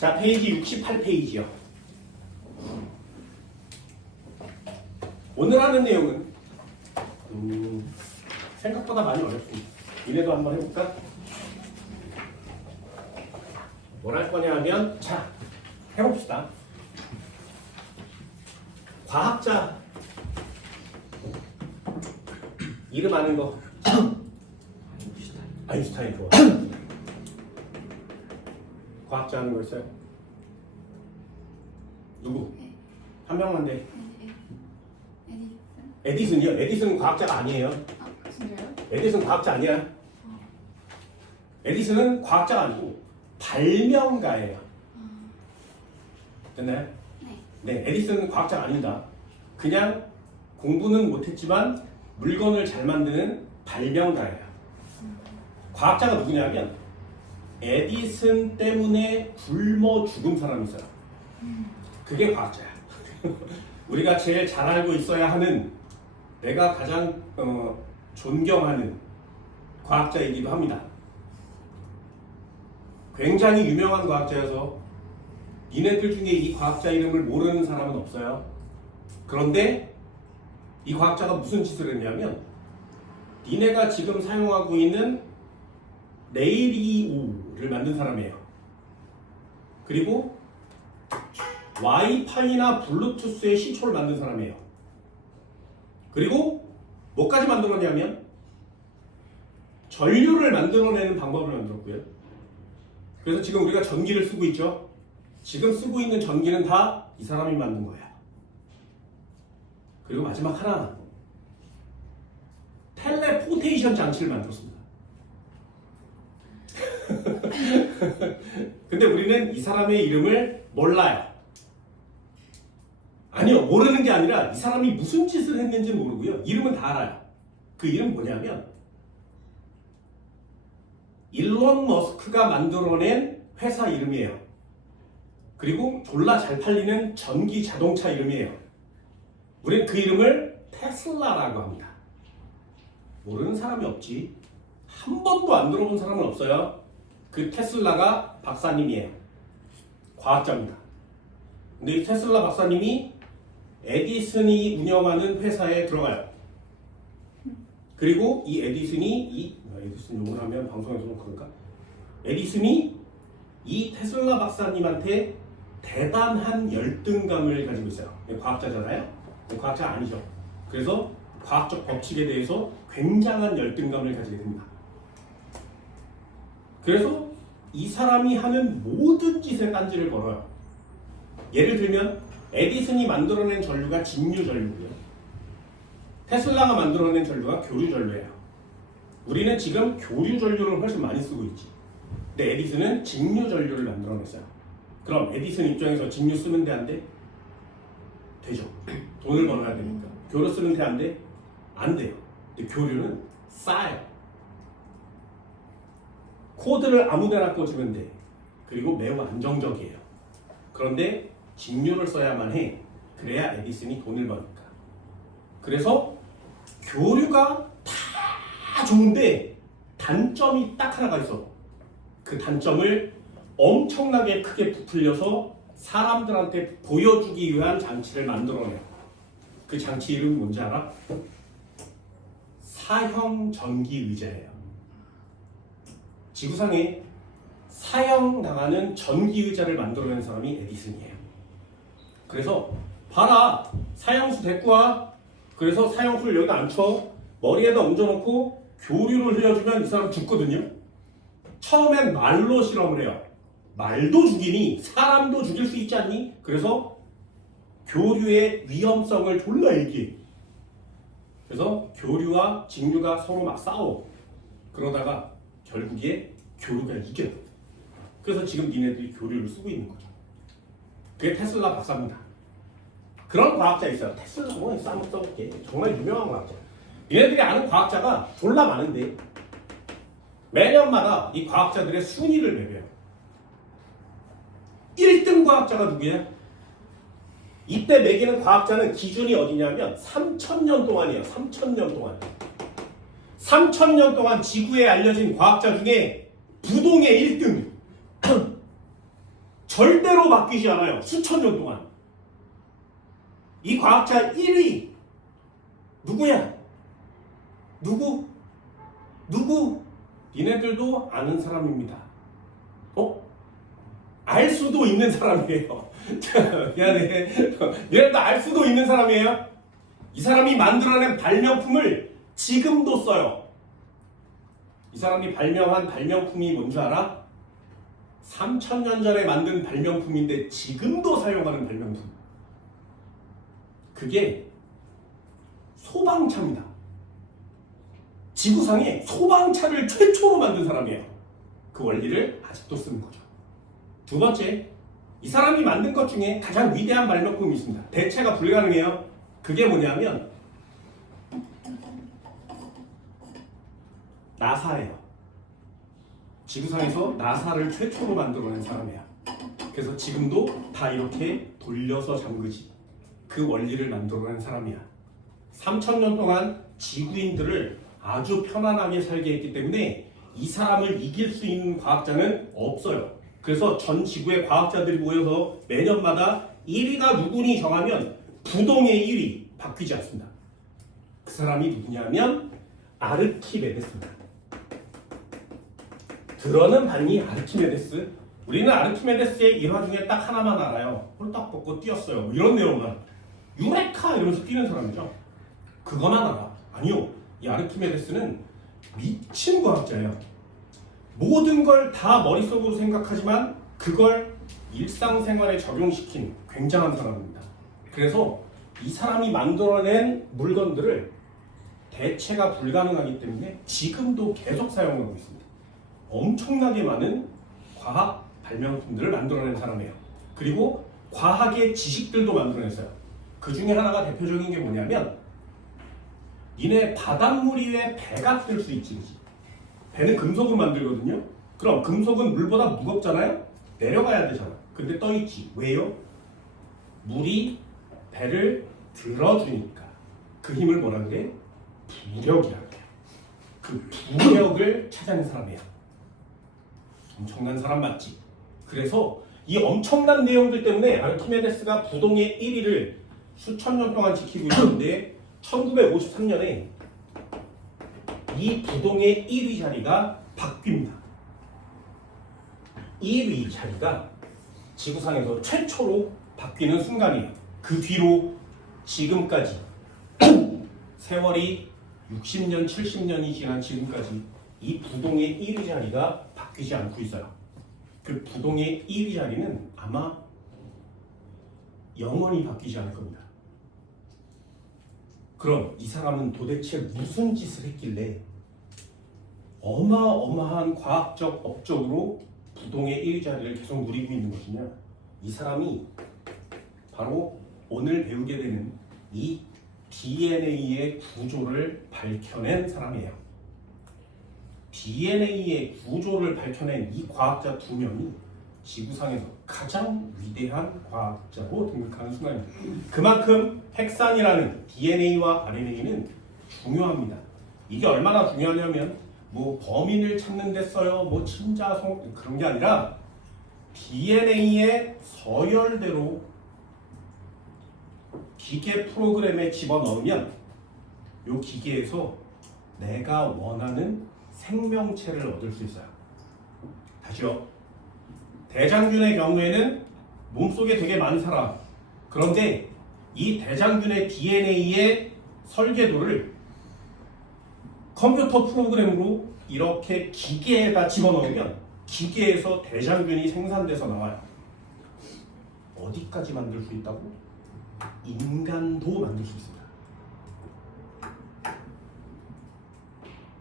자, 페이지 68페이지요. 오늘 하는 내용은 생각보다 많이 어렵습니다. 이래도 한번 해볼까? 뭘 할 거냐 하면, 자, 해봅시다. 과학자 이름 아는 거. 아인슈타인 좋아. 과학자 하는 거 있어요? 누구? 한 명만 돼. 에디슨이요? 에디슨은 과학자가 아니에요. 아, 진짜요? 에디슨 과학자 아니야. 에디슨은 과학자가 아니고 발명가예요. 됐나요? 네, 에디슨은 과학자가 아닙니다. 그냥 공부는 못했지만 물건을 잘 만드는 발명가예요. 과학자가 누구냐면 에디슨 때문에 굶어 죽은 사람이 있어요. 그게 과학자야. 우리가 제일 잘 알고 있어야 하는, 내가 가장 존경하는 과학자이기도 합니다. 굉장히 유명한 과학자여서 니네들 중에 이 과학자 이름을 모르는 사람은 없어요. 그런데 이 과학자가 무슨 짓을 했냐면, 니네가 지금 사용하고 있는 레이디오를 만든 사람이에요. 그리고 와이파이나 블루투스의 시초를 만든 사람이에요. 그리고 뭐까지 만들었냐면 전류를 만들어내는 방법을 만들었고요. 그래서 지금 우리가 전기를 쓰고 있죠. 지금 쓰고 있는 전기는 다 이 사람이 만든 거예요. 그리고 마지막 하나, 텔레포테이션 장치를 만들었습니다. 근데 우리는 이 사람의 이름을 몰라요. 아니요, 모르는 게 아니라 이 사람이 무슨 짓을 했는지 모르고요. 이름은 다 알아요. 그 이름 뭐냐면 일론 머스크가 만들어낸 회사 이름이에요. 그리고 졸라 잘 팔리는 전기 자동차 이름이에요. 우리는 그 이름을 테슬라라고 합니다. 모르는 사람이 없지. 한 번도 안 들어본 사람은 없어요. 그 테슬라가 박사님이에요. 과학자입니다. 근데 이 테슬라 박사님이 에디슨이 운영하는 회사에 들어가요. 그리고 이 에디슨이 에디슨 용을 하면 방송에서 좀 그럴까? 에디슨이 이 테슬라 박사님한테 대단한 열등감을 가지고 있어요. 과학자잖아요? 과학자 아니죠. 그래서 과학적 법칙에 대해서 굉장한 열등감을 가지게 됩니다. 그래서 이 사람이 하는 모든 짓에 딴지를 걸어요. 예를 들면 에디슨이 만들어낸 전류가 직류 전류고요. 테슬라가 만들어낸 전류가 교류 전류예요. 우리는 지금 교류 전류를 훨씬 많이 쓰고 있지. 근데 에디슨은 직류 전류를 만들어냈어요. 그럼 에디슨 입장에서 직류 쓰면 돼, 안 돼? 되죠. 돈을 벌어야 되니까. 교류 쓰면 돼, 안 돼? 안 돼요. 근데 교류는 싸요. 코드를 아무데나 꽂으면 돼. 그리고 매우 안정적이에요. 그런데 직류를 써야만 해. 그래야 에디슨이 돈을 버니까. 그래서 교류가 다 좋은데 단점이 딱 하나가 있어. 그 단점을 엄청나게 크게 부풀려서 사람들한테 보여주기 위한 장치를 만들어내요. 그 장치 이름이 뭔지 알아? 사형 전기 의자예요. 지구상에 사형당하는 전기 의자를 만들어낸 사람이 에디슨이에요. 그래서 봐라, 사형수 데리고 와. 그래서 사형수를 여기다 앉혀 머리에다 얹어놓고 교류를 흘려주면 이 사람 죽거든요. 처음엔 말로 실험을 해요. 말도 죽이니 사람도 죽일 수 있지 않니? 그래서 교류의 위험성을 졸라 얘기해. 그래서 교류와 직류가 서로 막 싸워. 그러다가 결국에 교류가 이겨요. 그래서 지금 니네들이 교류를 쓰고 있는 거죠. 그게 테슬라 박사입니다. 그런 과학자 있어요. 테슬라 뭐 써볼게. 정말 유명한 과학자. 얘네들이 아는 과학자가 졸라 많은데 매년마다 이 과학자들의 순위를 매겨요. 1등 과학자가 누구야? 이때 매기는 과학자는 기준이 어디냐면 3,000년 동안이에요. 3,000년 동안. 3,000년 동안 지구에 알려진 과학자 중에 부동의 1등. 절대로 바뀌지 않아요. 수천 년 동안. 이 과학자 1위 누구야? 누구? 니네들도 아는 사람입니다. 알 수도 있는 사람이에요. 미안해. 니네들도 알 수도 있는 사람이에요. 이 사람이 만들어낸 발명품을 지금도 써요. 이 사람이 발명한 발명품이 뭔지 알아? 3000년 전에 만든 발명품인데 지금도 사용하는 발명품. 그게 소방차입니다. 지구상에 소방차를 최초로 만든 사람이에요. 그 원리를 아직도 쓰는 거죠. 두 번째, 이 사람이 만든 것 중에 가장 위대한 발명품이 있습니다. 대체가 불가능해요. 그게 뭐냐면 나사예요. 지구상에서 나사를 최초로 만들어낸 사람이야. 그래서 지금도 다 이렇게 돌려서 잠그지. 그 원리를 만들어낸 사람이야. 3000년 동안 지구인들을 아주 편안하게 살게 했기 때문에 이 사람을 이길 수 있는 과학자는 없어요. 그래서 전 지구의 과학자들이 모여서 매년마다 1위가 누구니 정하면 부동의 1위 바뀌지 않습니다. 그 사람이 누구냐면 아르키메데스입니다. 들어는 봤니? 아르키메데스? 우리는 아르키메데스의 일화 중에 딱 하나만 알아요. 홀딱 벗고 뛰었어요. 뭐 이런 내용만. 유레카 이러면서 뛰는 사람이죠. 그거만 알아. 아니요. 이 아르키메데스는 미친 과학자예요. 모든 걸 다 머릿속으로 생각하지만 그걸 일상생활에 적용시킨 굉장한 사람입니다. 그래서 이 사람이 만들어낸 물건들을 대체가 불가능하기 때문에 지금도 계속 사용하고 있습니다. 엄청나게 많은 과학 발명품들을 만들어낸 사람이에요. 그리고 과학의 지식들도 만들어냈어요. 그 중에 하나가 대표적인 게 뭐냐면 니네 바닷물 위에 배가 뜰 수 있지. 배는 금속으로 만들거든요. 그럼 금속은 물보다 무겁잖아요. 내려가야 되잖아. 근데 떠있지. 왜요? 물이 배를 들어주니까. 그 힘을 뭐라 그래? 부력이라고 해요. 그 부력을 찾아낸 사람이에요. 엄청난 사람 맞지? 그래서 이 엄청난 내용들 때문에 아르키메데스가 부동의 1위를 수천 년 동안 지키고 있는데 1953년에 이 부동의 1위 자리가 바뀝니다. 1위 자리가 지구상에서 최초로 바뀌는 순간이에요. 그 뒤로 지금까지 세월이 60년, 70년이 지난 지금까지 이 부동의 1위 자리가 바뀌지 않고 있어요. 그 부동의 1위 자리는 아마 영원히 바뀌지 않을 겁니다. 그럼 이 사람은 도대체 무슨 짓을 했길래 어마어마한 과학적 업적으로 부동의 1위 자리를 계속 누리고 있는 것이냐? 이 사람이 바로 오늘 배우게 되는 이 DNA의 구조를 밝혀낸 사람이에요. DNA의 구조를 밝혀낸 이 과학자 두 명이 지구상에서 가장 위대한 과학자로 등극하는 순간입니다. 그만큼 핵산이라는 DNA와 RNA는 중요합니다. 이게 얼마나 중요하냐면 뭐 범인을 찾는 데 써요, 뭐 친자성 그런 게 아니라 DNA의 서열대로 기계 프로그램에 집어넣으면 이 기계에서 내가 원하는 생명체를 얻을 수 있어요. 다시요. 대장균의 경우에는 몸속에 되게 많은 사람. 그런데 이 대장균의 DNA의 설계도를 컴퓨터 프로그램으로 이렇게 기계에다 집어넣으면 기계에서 대장균이 생산돼서 나와요. 어디까지 만들 수 있다고? 인간도 만들 수 있습니다.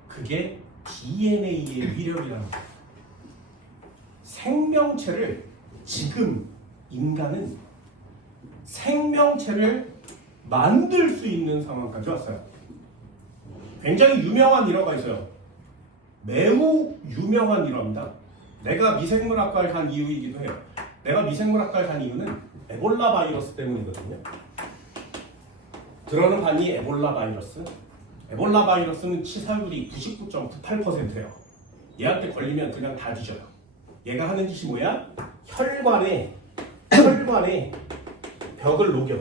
그게 DNA의 위력이라는 거예요. 생명체를 지금 인간은 생명체를 만들 수 있는 상황까지 왔어요. 굉장히 유명한 일화가 있어요. 매우 유명한 일화입니다. 내가 미생물학과를 간 이유이기도 해요. 내가 미생물학과를 간 이유는 에볼라 바이러스 때문이거든요. 들어는 봤니? 에볼라 바이러스? 에볼라 바이러스는 치사율이 99.98%예요. 얘한테 걸리면 그냥 다 뒤져요. 얘가 하는 짓이 뭐야? 혈관에 벽을 녹여.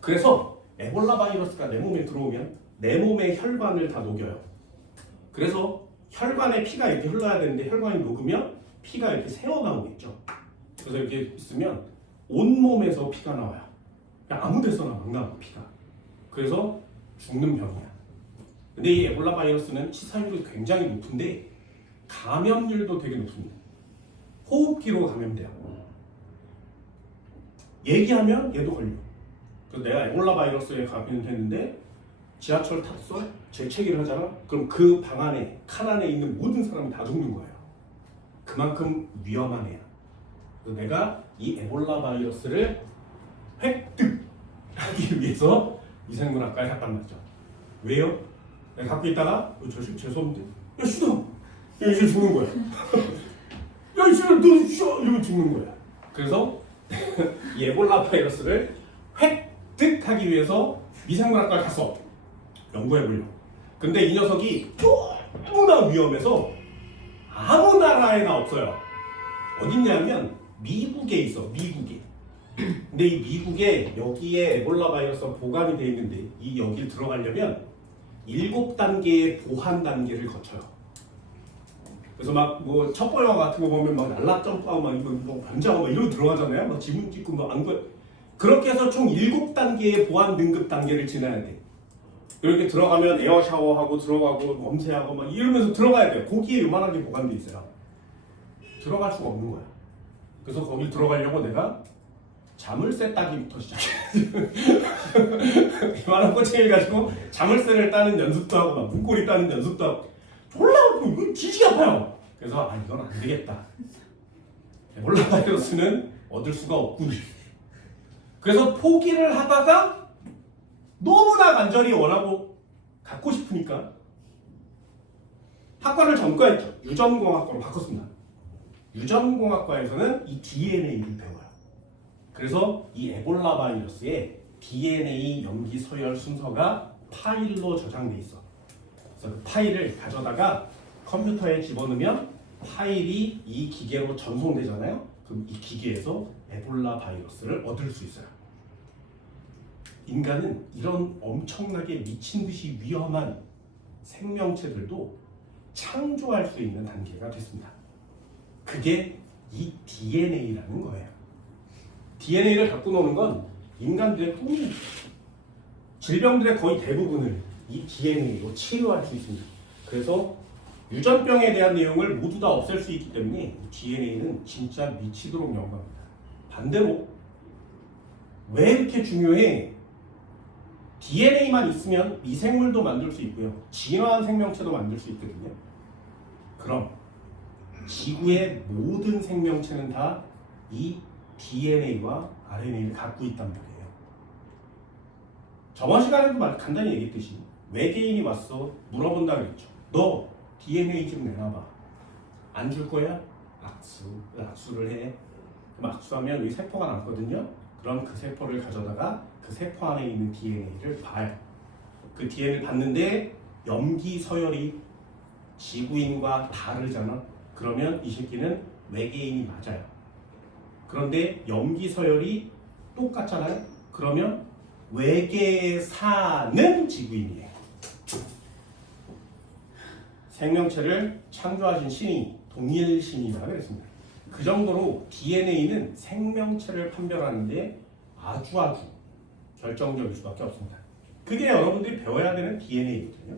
그래서 에볼라 바이러스가 내 몸에 들어오면 내 몸의 혈관을 다 녹여요. 그래서 혈관에 피가 이렇게 흘러야 되는데 혈관이 녹으면 피가 이렇게 새어 나오겠죠. 그래서 이렇게 있으면 온몸에서 피가 나와요. 그냥 아무 데서나 막 나와 피가. 그래서 죽는 병이야. 근데 이 에볼라 바이러스는 치사율이 굉장히 높은데 감염률도 되게 높습니다. 호흡기로 감염돼요. 얘기하면 얘도 걸려. 그래서 내가 에볼라 바이러스에 감염됐는데 지하철 탔어? 재채기를 하잖아? 그럼 그 방 안에, 칸 안에 있는 모든 사람이 다 죽는 거예요. 그만큼 위험한 애야. 그래서 내가 이 에볼라 바이러스를 획득하기 위해서 미생물학과에 갔단 말이죠. 왜요? 내가 갖고 있다가 죄송한데 야 슈다! 이제 죽는 거야. 야 슈다 너 슈다! 이러면 죽는 거야. 그래서 이 에볼라 바이러스를 획득하기 위해서 미생물학과에 갔어. 연구해보려고. 근데 이 녀석이 너무나 위험해서 아무 나라에나 없어요. 어딨냐면 미국에 있어. 미국에. 근데 이 미국에 여기에 에볼라 바이러스가 보관이 돼 있는데 이 여길 들어가려면 7단계의 보안 단계를 거쳐요. 그래서 막 뭐 첩보 영화 같은 거 보면 막 날라 점프하고 막 이거 뭐 반장하고 막 이러고 들어가잖아요. 막 지문 찍고 막 안 거. 그렇게 해서 총 7단계의 보안 등급 단계를 지나야 돼. 이렇게 들어가면 에어 샤워하고 들어가고 검색하고 막 이러면서 들어가야 돼요. 거기에 요만하게 보관돼 있어요. 들어갈 수가 없는 거야. 그래서 거기 들어가려고 내가 자물쇠 따기부터 시작해. 이만한 꼬챙이를 가지고 자물쇠를 따는 연습도 하고 막 문고리 따는 연습도 하고 졸라 아프고 이거 지지게 아파요. 그래서 이건 안 되겠다. 에볼라 바이러스는 얻을 수가 없군. 그래서 포기를 하다가 너무나 간절히 원하고 갖고 싶으니까 학과를 전과했죠. 유전공학과로 바꿨습니다. 유전공학과에서는 이 DNA를 배워요. 그래서 이 에볼라 바이러스의 DNA 염기 서열 순서가 파일로 저장돼 있어. 그래서 그 파일을 가져다가 컴퓨터에 집어넣으면 파일이 이 기계로 전송되잖아요. 그럼 이 기계에서 에볼라 바이러스를 얻을 수 있어요. 인간은 이런 엄청나게 미친 듯이 위험한 생명체들도 창조할 수 있는 단계가 됐습니다. 그게 이 DNA라는 거예요. DNA를 갖고 노는 건 인간들의 꿈이에요. 질병들의 거의 대부분을 이 DNA로 치료할 수 있습니다. 그래서 유전병에 대한 내용을 모두 다 없앨 수 있기 때문에 DNA는 진짜 미치도록 연구합니다. 반대로 왜 이렇게 중요해? DNA만 있으면 미생물도 만들 수 있고요. 진화한 생명체도 만들 수 있거든요. 그럼 지구의 모든 생명체는 다 이 DNA와 RNA를 갖고 있단 말이에요. 저번 시간에도 간단히 얘기했듯이 외계인이 왔어 물어본다 그랬죠. 너 DNA 좀 내놔봐. 안 줄 거야? 악수를 해. 그럼 악수하면 여기 세포가 남거든요. 그럼 그 세포를 가져다가 그 세포 안에 있는 DNA를 봐요. 그 DNA를 봤는데 염기 서열이 지구인과 다르잖아. 그러면 이 새끼는 외계인이 맞아요. 그런데 염기 서열이 똑같잖아요. 그러면 외계에 사는 지구인이에요. 생명체를 창조하신 신이 동일신이라고 그랬습니다. 그 정도로 DNA는 생명체를 판별하는데 아주 결정적일 수밖에 없습니다. 그게 여러분들이 배워야 되는 DNA거든요.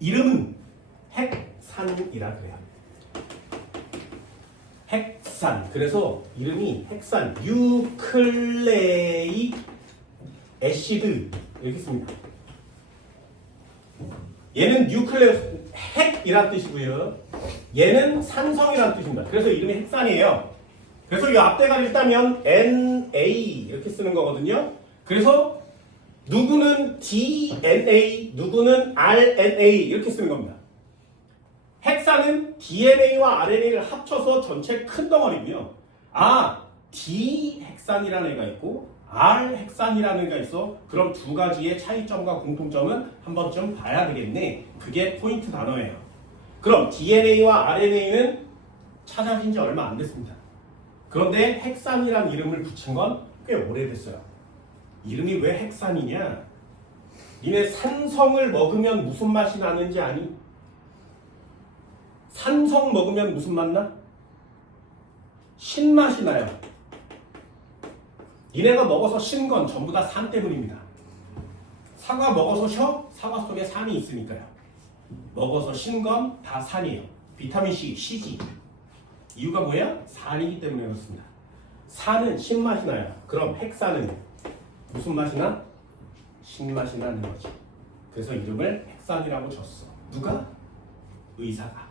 이름은 핵산이라 그래요. 핵산. 그래서 이름이 핵산, 유클레이 애시드 이렇게 씁니다. 얘는 뉴클레우스 핵이란 뜻이고요. 얘는 산성이란 뜻입니다. 그래서 이름이 핵산이에요. 그래서 이 앞대가리를 따면 NA 이렇게 쓰는 거거든요. 그래서 누구는 DNA, 누구는 RNA 이렇게 쓰는 겁니다. 핵산은 DNA와 RNA를 합쳐서 전체 큰 덩어리고요. D 핵산이라는 애가 있고 R 핵산이라는 애가 있어. 그럼 두 가지의 차이점과 공통점은 한 번쯤 봐야 되겠네. 그게 포인트 단어예요. 그럼 DNA와 RNA는 찾아진 지 얼마 안 됐습니다. 그런데 핵산이라는 이름을 붙인 건 꽤 오래됐어요. 이름이 왜 핵산이냐? 니네 산성을 먹으면 무슨 맛이 나는지 아니? 산성 먹으면 무슨 맛 나? 신맛이 나요. 니네가 먹어서 신 건 전부 다 산 때문입니다. 사과 먹어서 쉬어? 사과 속에 산이 있으니까요. 먹어서 신 건 다 산이에요. 비타민C, C지. 이유가 뭐야? 산이기 때문에 그렇습니다. 산은 신맛이 나요. 그럼 핵산은 무슨 맛이 나? 신맛이 나는 거지. 그래서 이름을 핵산이라고 줬어. 누가? 의사가.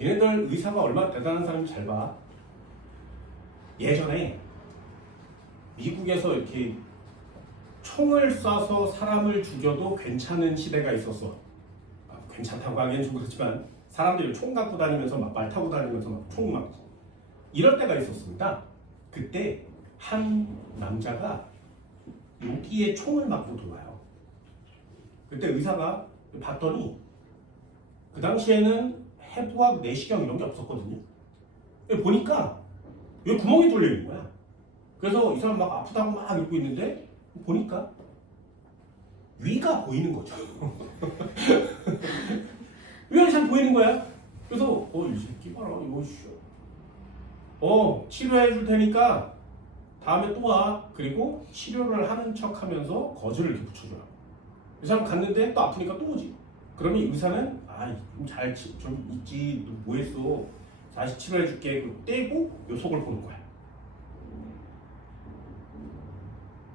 얘네들 의사가 얼마나 대단한 사람인지 잘 봐. 예전에 미국에서 이렇게 총을 쏴서 사람을 죽여도 괜찮은 시대가 있었어. 괜찮다고 하기엔 좀 그렇지만 사람들이 총 갖고 다니면서 막 말 타고 다니면서 막 총 맞고 이럴 때가 있었습니다. 그때 한 남자가 여기에 총을 맞고 돌아요. 그때 의사가 봤더니 그 당시에는 해부학, 내시경 이런 게 없었거든요. 보니까 여기 구멍이 뚫려 있는 거야. 그래서 이 사람 막 아프다고 막 이러고 있는데 보니까 위가 보이는 거죠. 위가 잘 보이는 거야. 그래서 이 새끼 봐라 이거 치료해 줄 테니까 다음에 또 와. 그리고 치료를 하는 척 하면서 거즈를 이렇게 붙여줘요. 이 사람 갔는데 또 아프니까 또 오지. 그러면 의사는 좀 있지. 너 뭐 했어? 다시 치료해 줄게. 그리고 떼고 요 속을 보는 거야.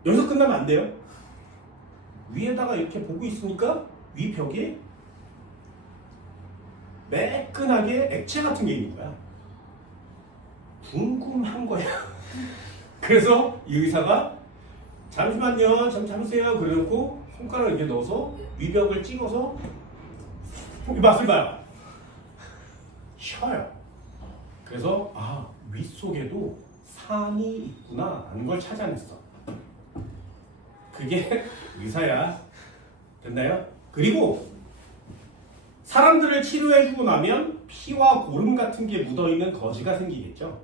여기서 끝나면 안 돼요. 위에다가 이렇게 보고 있으니까 위 벽에 매끈하게 액체 같은 게 있는 거야. 궁금한 거야. 그래서 이 의사가 잠시만요, 참으세요. 그래놓고 손가락을 이렇게 넣어서 위벽을 찍어서 이 맛을 봐요. 쉬어요. 그래서 윗속에도 산이 있구나 라는 걸 찾아냈어. 그게 의사야. 됐나요? 그리고 사람들을 치료해주고 나면 피와 고름 같은 게 묻어있는 거지가 생기겠죠.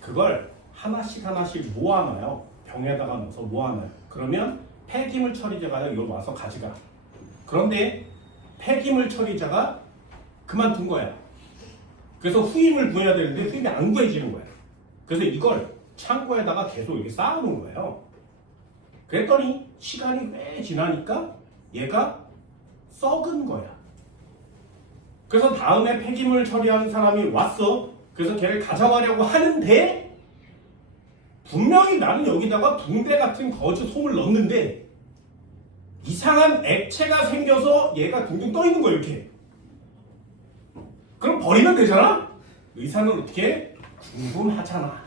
그걸 하나씩 모아놔요. 병에다가 넣어서 모아놔요. 그러면 폐기물 처리자가 이걸 와서 가져가. 그런데 폐기물 처리자가 그만둔 거야. 그래서 후임을 구해야 되는데 후임이 안 구해지는 거야. 그래서 이걸 창고에다가 계속 이렇게 쌓아놓은 거예요. 그랬더니 시간이 꽤 지나니까 얘가 썩은 거야. 그래서 다음에 폐기물 처리하는 사람이 왔어. 그래서 걔를 가져가려고 하는데 분명히 나는 여기다가 붕대 같은 거즈 솜을 넣었는데 이상한 액체가 생겨서 얘가 둥둥 떠 있는 거야 이렇게. 그럼 버리면 되잖아? 의사는 어떻게? 궁금하잖아.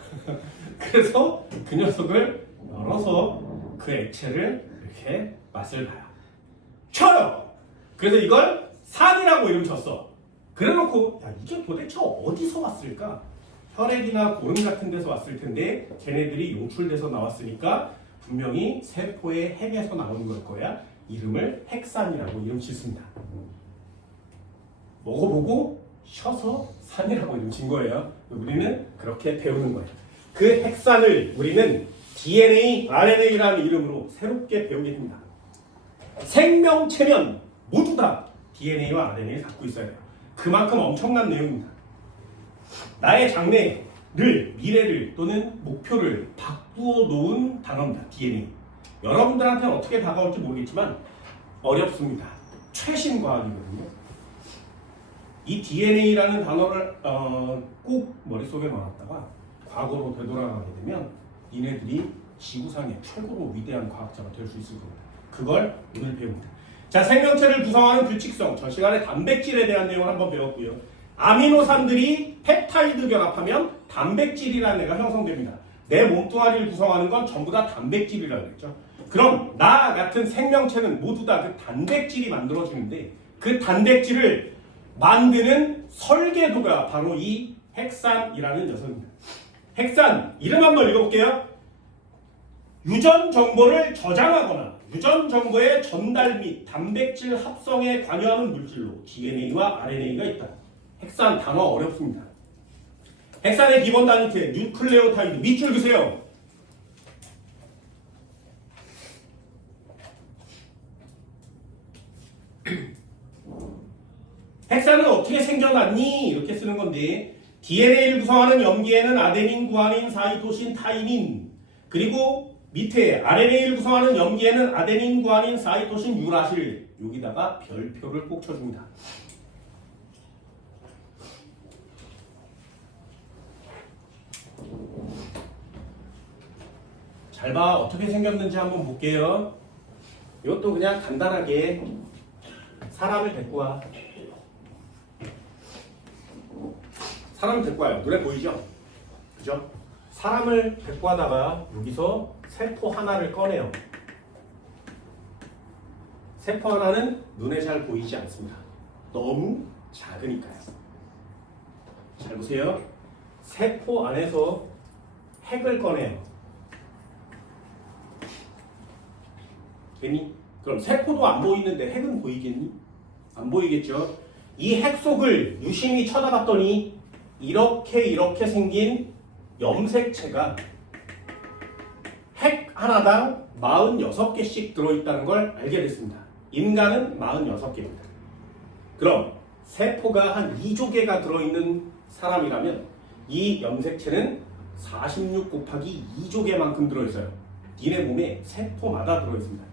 그래서 그 녀석을 열어서 그 액체를 이렇게 맛을 봐요. 켜요. 그래서 이걸 산이라고 이름 쳤어. 그래놓고 이게 도대체 어디서 왔을까? 혈액이나 고름 같은 데서 왔을 텐데 걔네들이 용출돼서 나왔으니까 분명히 세포의 핵에서 나오는 걸 거야. 이름을 핵산이라고 이름 짓습니다. 먹어보고 쉬어서 산이라고 이름 진 거예요. 우리는 그렇게 배우는 거예요. 그 핵산을 우리는 DNA, RNA라는 이름으로 새롭게 배우게 됩니다. 생명체면 모두 다 DNA와 RNA를 갖고 있어야 돼요. 그만큼 엄청난 내용입니다. 나의 장래를, 미래를 또는 목표를 바꾸어 놓은 단어입니다. DNA. 여러분들한테는 어떻게 다가올지 모르겠지만 어렵습니다. 최신 과학이거든요. 이 DNA라는 단어를 꼭 머릿속에 넣어놨다가 과거로 되돌아가게 되면 니네들이 지구상의 최고로 위대한 과학자가 될 수 있을 겁니다. 그걸 오늘 배웁니다. 자, 생명체를 구성하는 규칙성. 저 시간에 단백질에 대한 내용을 한번 배웠고요. 아미노산들이 펩타이드 결합하면 단백질이라는 애가 형성됩니다. 내 몸뚱아리를 구성하는 건 전부 다 단백질이라고 했죠. 그럼 나 같은 생명체는 모두 다 그 단백질이 만들어지는데 그 단백질을 만드는 설계도가 바로 이 핵산이라는 녀석입니다. 핵산, 이름 한번 읽어볼게요. 유전 정보를 저장하거나 유전 정보의 전달 및 단백질 합성에 관여하는 물질로 DNA와 RNA가 있다. 핵산 단어 어렵습니다. 핵산의 기본 단위체 뉴클레오타이드 밑줄 그세요. 핵산은 어떻게 생겨났니? 이렇게 쓰는 건데 DNA를 구성하는 염기에는 아데닌, 구아닌, 사이토신, 타이민 그리고 밑에 RNA를 구성하는 염기에는 아데닌, 구아닌, 사이토신, 유라실 여기다가 별표를 꼭 쳐줍니다. 잘 봐. 어떻게 생겼는지 한번 볼게요. 이것도 그냥 간단하게 사람을 데리고 와. 사람을 데리고 와요. 눈에 보이죠? 그죠? 사람을 데리고 하다가 여기서 세포 하나를 꺼내요. 세포 하나는 눈에 잘 보이지 않습니다. 너무 작으니까요. 잘 보세요. 세포 안에서 핵을 꺼내요. 됐니? 그럼 세포도 안 보이는데 핵은 보이겠니? 안 보이겠죠? 이 핵 속을 유심히 쳐다봤더니 이렇게 생긴 염색체가 핵 하나당 46개씩 들어있다는 걸 알게 됐습니다. 인간은 46개입니다. 그럼 세포가 한 2조 개가 들어있는 사람이라면 이 염색체는 46 곱하기 2조 개만큼 들어있어요. 니네 몸에 세포마다 들어있습니다.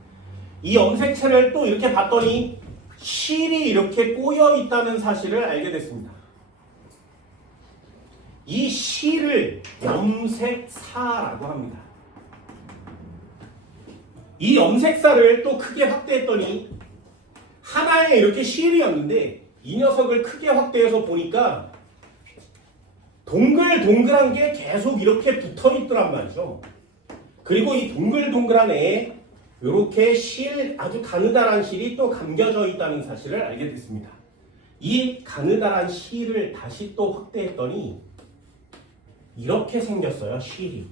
이 염색체를 또 이렇게 봤더니 실이 이렇게 꼬여 있다는 사실을 알게 됐습니다. 이 실을 염색사라고 합니다. 이 염색사를 또 크게 확대했더니 하나에 이렇게 실이었는데 이 녀석을 크게 확대해서 보니까 동글동글한 게 계속 이렇게 붙어 있더란 말이죠. 그리고 이 동글동글한 애에 이렇게 실, 아주 가느다란 실이 또 감겨져 있다는 사실을 알게 됐습니다. 이 가느다란 실을 다시 또 확대했더니 이렇게 생겼어요, 실이.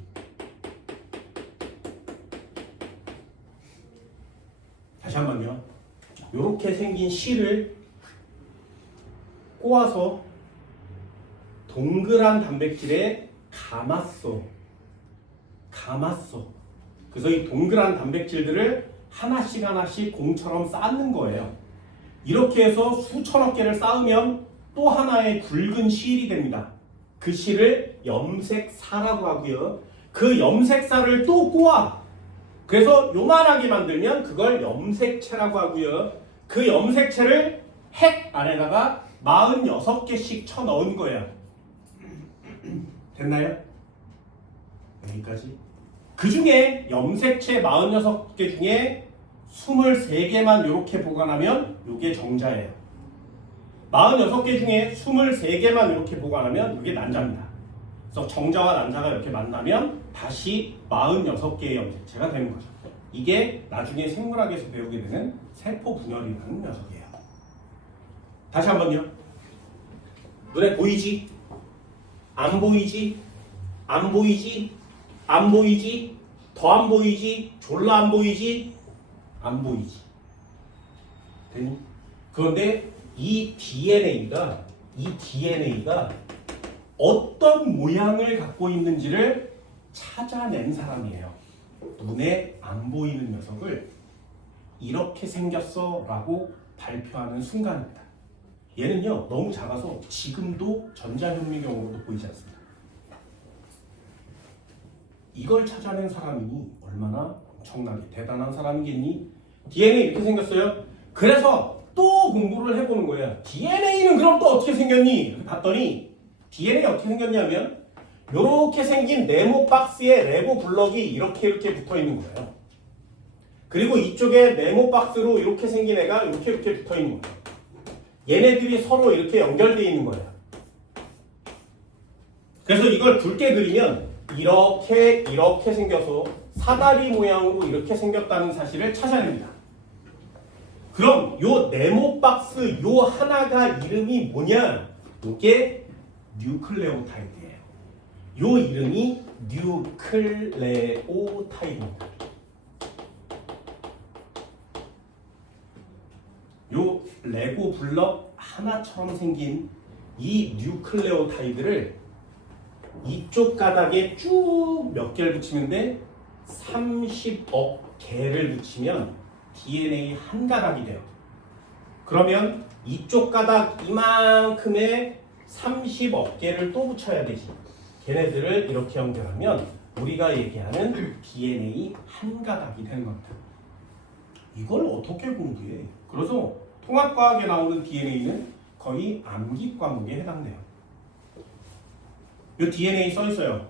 다시 한번요. 이렇게 생긴 실을 꼬아서 동그란 단백질에 감았어. 그래서 이 동그란 단백질들을 하나씩 공처럼 쌓는 거예요. 이렇게 해서 수천억 개를 쌓으면 또 하나의 굵은 실이 됩니다. 그 실을 염색사라고 하고요. 그 염색사를 또 꼬아. 그래서 요만하게 만들면 그걸 염색체라고 하고요. 그 염색체를 핵 안에다가 46개씩 쳐 넣은 거예요. 됐나요? 여기까지. 그 중에 염색체 46개 중에 23개만 이렇게 보관하면 이게 정자예요. 46개 중에 23개만 이렇게 보관하면 이게 난자입니다. 그래서 정자와 난자가 이렇게 만나면 다시 46개의 염색체가 되는 거죠. 이게 나중에 생물학에서 배우게 되는 세포 분열이라는 녀석이에요. 다시 한번요. 눈에 보이지? 안 보이지? 안 보이지? 안 보이지? 더 안 보이지? 졸라 안 보이지? 안 보이지? 되니? 그런데 이 DNA가 어떤 모양을 갖고 있는지를 찾아낸 사람이에요. 눈에 안 보이는 녀석을 이렇게 생겼어 라고 발표하는 순간입니다. 얘는요 너무 작아서 지금도 전자현미경으로도 보이지 않습니다. 이걸 찾아낸 사람이니 얼마나 엄청나게 대단한 사람이겠니? DNA 이렇게 생겼어요. 그래서 또 공부를 해보는 거예요. DNA는 그럼 또 어떻게 생겼니? 이렇게 봤더니 DNA 어떻게 생겼냐면 이렇게 생긴 네모 박스에 레고 블럭이 이렇게 붙어 있는 거예요. 그리고 이쪽에 네모 박스로 이렇게 생긴 애가 이렇게 붙어 있는 거예요. 얘네들이 서로 이렇게 연결되어 있는 거예요. 그래서 이걸 굵게 그리면 이렇게 생겨서 사다리 모양으로 이렇게 생겼다는 사실을 찾아냅니다. 그럼 요 네모 박스 요 하나가 이름이 뭐냐? 이게 뉴클레오타이드예요. 요 이름이 뉴클레오타이드입니다. 요 레고 블럭 하나처럼 생긴 이 뉴클레오타이드를 이쪽 가닥에 쭉 몇 개를 붙이는데 30억 개를 붙이면 DNA 한 가닥이 돼요. 그러면 이쪽 가닥 이만큼의 30억 개를 또 붙여야 되지. 걔네들을 이렇게 연결하면 우리가 얘기하는 DNA 한 가닥이 되는 겁니다. 이걸 어떻게 공부해? 그래서 통합과학에 나오는 DNA는 거의 암기 과목에 해당돼요. 이 DNA 써 있어요.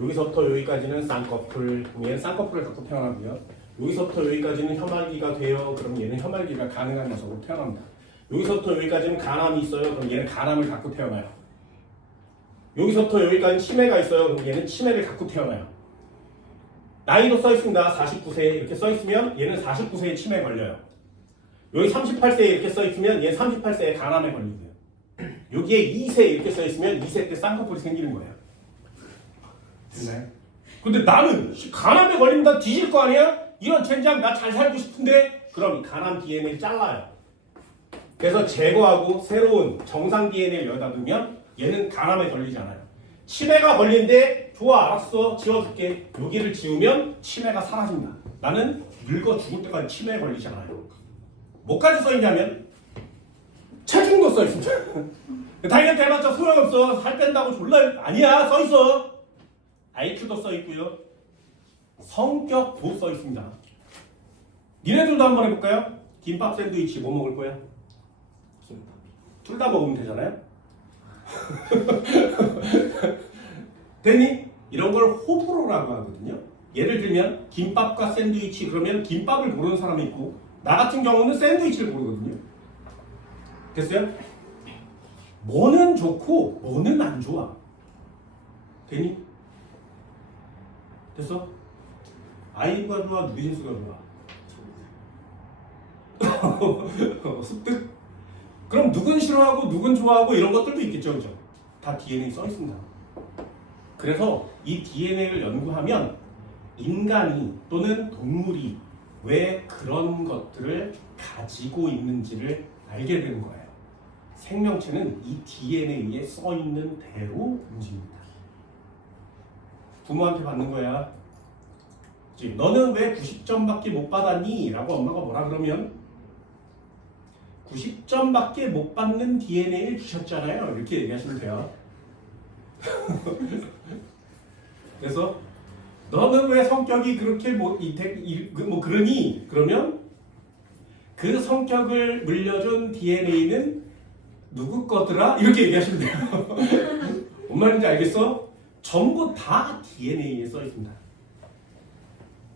여기서부터 여기까지는 쌍꺼풀, 얘는 쌍꺼풀을 갖고 태어나고요. 여기서부터 여기까지는 혐알기가 돼요. 그럼 얘는 혐알기가 가능한 녀석으로 태어납니다. 여기서부터 여기까지는 간암이 있어요. 그럼 얘는 간암을 갖고 태어나요. 여기서부터 여기까지는 치매가 있어요. 그럼 얘는 치매를 갖고 태어나요. 나이도 써 있습니다. 49세 이렇게 써 있으면 얘는 49세에 치매에 걸려요. 여기 38세 이렇게 써 있으면 얘는 38세에 간암에 걸리고요. 여기에 2세 이렇게 써 있으면 2세 때 쌍꺼풀이 생기는 거예요. 됐나요? 근데 나는 간암에 걸리면 나 뒤질 거 아니야? 이런 젠장 나 잘 살고 싶은데 그럼 이 간암 DNA를 잘라요. 그래서 제거하고 새로운 정상 DNA를 여기다 넣으면 얘는 간암에 걸리잖아요. 치매가 걸린데 좋아 알았어 지워줄게. 여기를 지우면 치매가 사라집니다. 나는 늙어 죽을 때까지 치매에 걸리잖아요. 뭐까지 써있냐면 체중도 써있습니다. 다이어트 해봤자 소용없어. 살 뺀다고 졸라 아니야 써있어. IQ도 써있고요. 성격도 써있습니다. 니네들도 한번 해볼까요? 김밥 샌드위치 뭐 먹을 거야? 김밥. 둘 다 먹으면 되잖아요. 됐니? 이런 걸 호불호라고 하거든요. 예를 들면 김밥과 샌드위치 그러면 김밥을 고르는 사람이 있고 나 같은 경우는 샌드위치를 고르거든요. 됐어요? 뭐는 좋고 뭐는 안 좋아. 됐니? 됐어? 아이브가 좋아? 누리진수가 좋아? 습득? 그럼 누군 싫어하고 누군 좋아하고 이런 것들도 있겠죠. 그죠? 다 DNA 써 있습니다. 그래서 이 DNA를 연구하면 인간이 또는 동물이 왜 그런 것들을 가지고 있는지를 알게 되는 거예요. 생명체는 이 DNA에 써 있는 대로 움직입니다. 부모한테 받는 거야. 너는 왜 90점밖에 못 받았니? 라고 엄마가 뭐라 그러면 90점밖에 못 받는 DNA를 주셨잖아요. 이렇게 얘기하시면 돼요. 그래서 너는 왜 성격이 그렇게 뭐 그러니? 그러면 그 성격을 물려준 DNA는 누구 거더라? 이렇게 얘기하시면 돼요. 뭔 말인지 알겠어? 전부 다 DNA에 써 있습니다.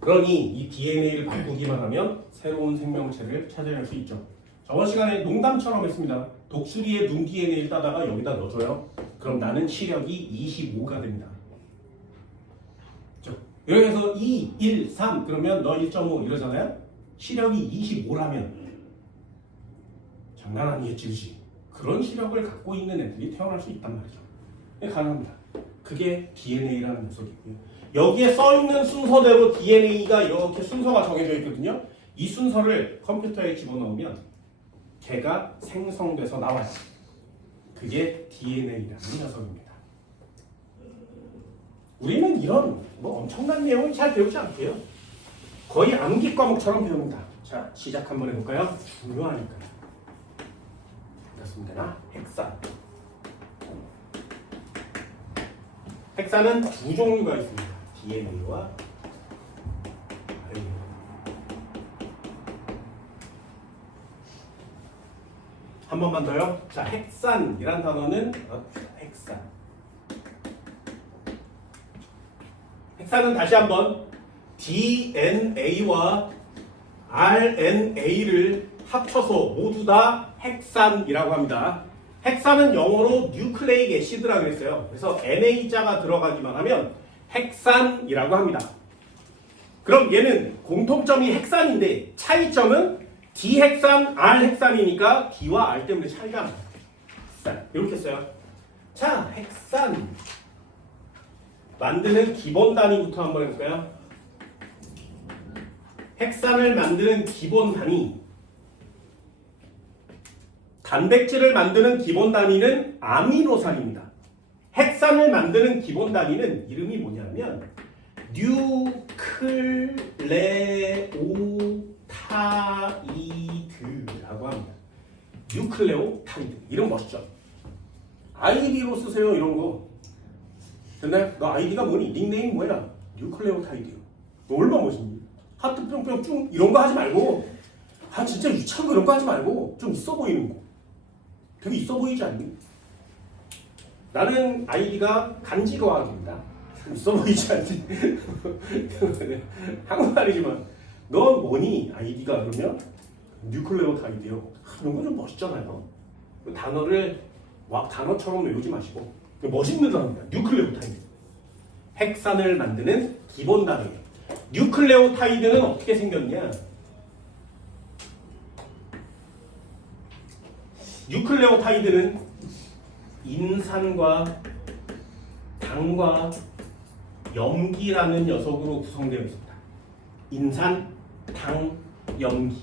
그러니 이 DNA를 바꾸기만 하면 새로운 생명체를 찾아낼 수 있죠. 저번 시간에 농담처럼 했습니다. 독수리의 눈 DNA를 따다가 여기다 넣어줘요. 그럼 나는 시력이 25가 됩니다. 이렇게 해서 2, 1, 3 그러면 너 1.5 이러잖아요. 시력이 25라면 장난 아니겠지, 그치? 그런 시력을 갖고 있는 애들이 태어날 수 있단 말이죠. 가능합니다. 그게 DNA라는 녀석이고요. 여기에 써있는 순서대로 DNA가 이렇게 순서가 정해져 있거든요. 이 순서를 컴퓨터에 집어넣으면 걔가 생성돼서 나와요. 그게 DNA라는 녀석입니다. 우리는 이런 뭐 엄청난 내용을 잘 배우지 않게요. 거의 암기 과목처럼 배웁니다. 자, 시작 한번 해볼까요? 중요하니까. 그렇습니다. 핵산. 핵산은 두 종류가 있습니다. DNA와 RNA. 한 번만 더요. 자, 핵산이란 단어는 핵산. 핵산은 다시 한번 DNA와 RNA를 합쳐서 모두 다 핵산이라고 합니다. 핵산은 영어로 뉴클레이크 애시드라고 그랬어요. 그래서 NA자가 들어가기만 하면 핵산이라고 합니다. 그럼 얘는 공통점이 핵산인데 차이점은 D핵산, R핵산이니까 D와 R 때문에 차이가 나요. 핵산 이렇게 써요. 자, 핵산 만드는 기본 단위부터 한번 해볼까요? 핵산을 만드는 기본 단위 단백질을 만드는 기본 단위는 아미노산입니다. 핵산을 만드는 기본 단위는 이름이 뭐냐면 뉴클레오타이드라고 합니다. 뉴클레오타이드. 이름 멋있죠? 아이디로 쓰세요, 이런 거. 근데 너 아이디가 뭐니? 닉네임 뭐야? 뉴클레오타이드요. 너 얼마나 멋있니? 하트 뿅뿅 쭉 이런 거 하지 말고, 진짜 유치한 거 이런 거 하지 말고 좀 있어 보이는 거. 되게 있어 보이지 않니? 나는 아이디가 간지과학입니다. 있어 보이지 않지? 한국말이지만 넌 뭐니? 아이디가 그러면 뉴클레오타이드요. 이런 거 좀 멋있잖아요. 단어를 단어처럼 외우지 마시고 멋있는 단어입니다. 뉴클레오타이드. 핵산을 만드는 기본 단위예요. 뉴클레오타이드는 어떻게 생겼냐? 뉴클레오타이드는 인산과 당과 염기라는 녀석으로 구성되어 있습니다. 인산, 당, 염기.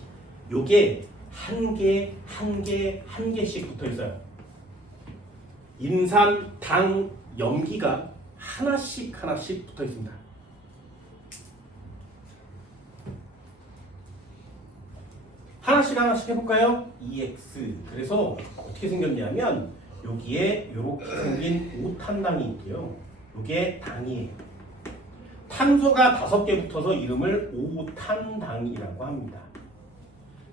요게 한 개씩 붙어 있어요. 인산, 당, 염기가 하나씩 붙어 있습니다. 하나씩 해볼까요? EX. 그래서 어떻게 생겼냐면 여기에 이렇게 생긴 5탄당이 있고요. 이게 당이에요. 탄소가 5개 붙어서 이름을 5탄당이라고 합니다.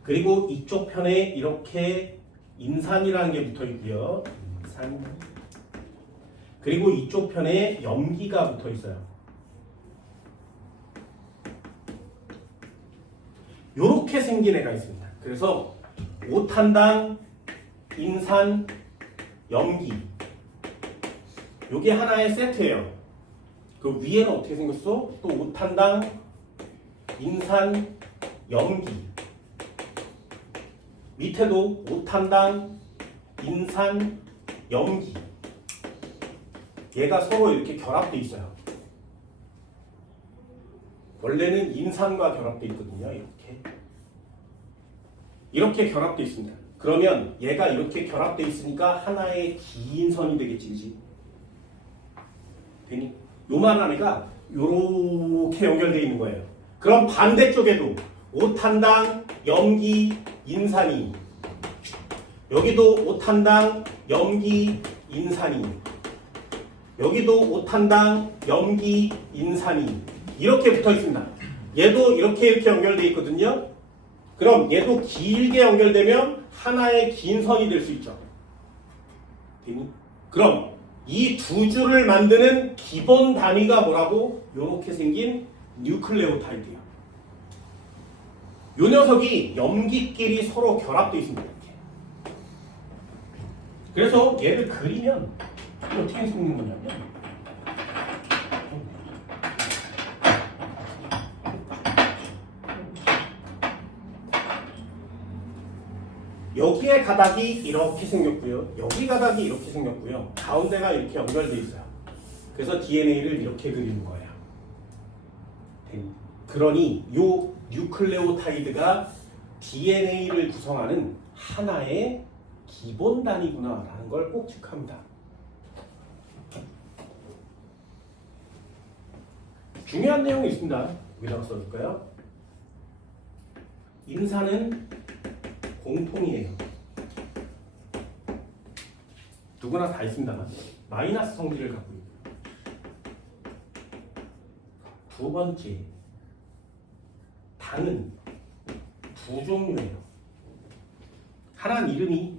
그리고 이쪽 편에 이렇게 인산이라는 게 붙어 있고요. 인산. 그리고 이쪽 편에 염기가 붙어 있어요. 이렇게 생긴 애가 있습니다. 그래서 5탄당, 인산, 염기. 요게 하나의 세트예요. 그 위에는 어떻게 생겼어? 또 5탄당, 인산, 염기. 밑에도 5탄당, 인산, 염기. 얘가 서로 이렇게 결합되어 있어요. 원래는 인산과 결합되어 있거든요. 이렇게 결합되어 있습니다. 그러면 얘가 이렇게 결합되어 있으니까 하나의 긴 선이 되겠지, 그지? 되니? 요만한 애가 요렇게 연결되어 있는 거예요. 그럼 반대쪽에도 5탄당, 염기, 인산이, 여기도 5탄당, 염기, 인산이, 여기도 5탄당, 염기, 인산이 이렇게 붙어 있습니다. 얘도 이렇게 연결되어 있거든요. 그럼 얘도 길게 연결되면 하나의 긴 선이 될 수 있죠. 되니? 그럼 이 두 줄을 만드는 기본 단위가 뭐라고? 이렇게 생긴 뉴클레오타이드예요. 이 녀석이 염기끼리 서로 결합되어 있습니다. 이렇게. 그래서 얘를 그리면 어떻게 생긴 거냐면 여기에 가닥이 이렇게 생겼고요. 여기 가닥이 이렇게 생겼고요. 가운데가 이렇게 연결되어 있어요. 그래서 DNA를 이렇게 그리는 거예요. 그러니 이 뉴클레오타이드가 DNA를 구성하는 하나의 기본 단위구나라는 걸 꼭 체크합니다. 중요한 내용이 있습니다. 여기다가 써줄까요? 인산은 공통이에요. 누구나 다 있습니다만 마이너스 성질을 갖고 있고요. 두 번째, 당은 두 종류예요. 하나는 이름이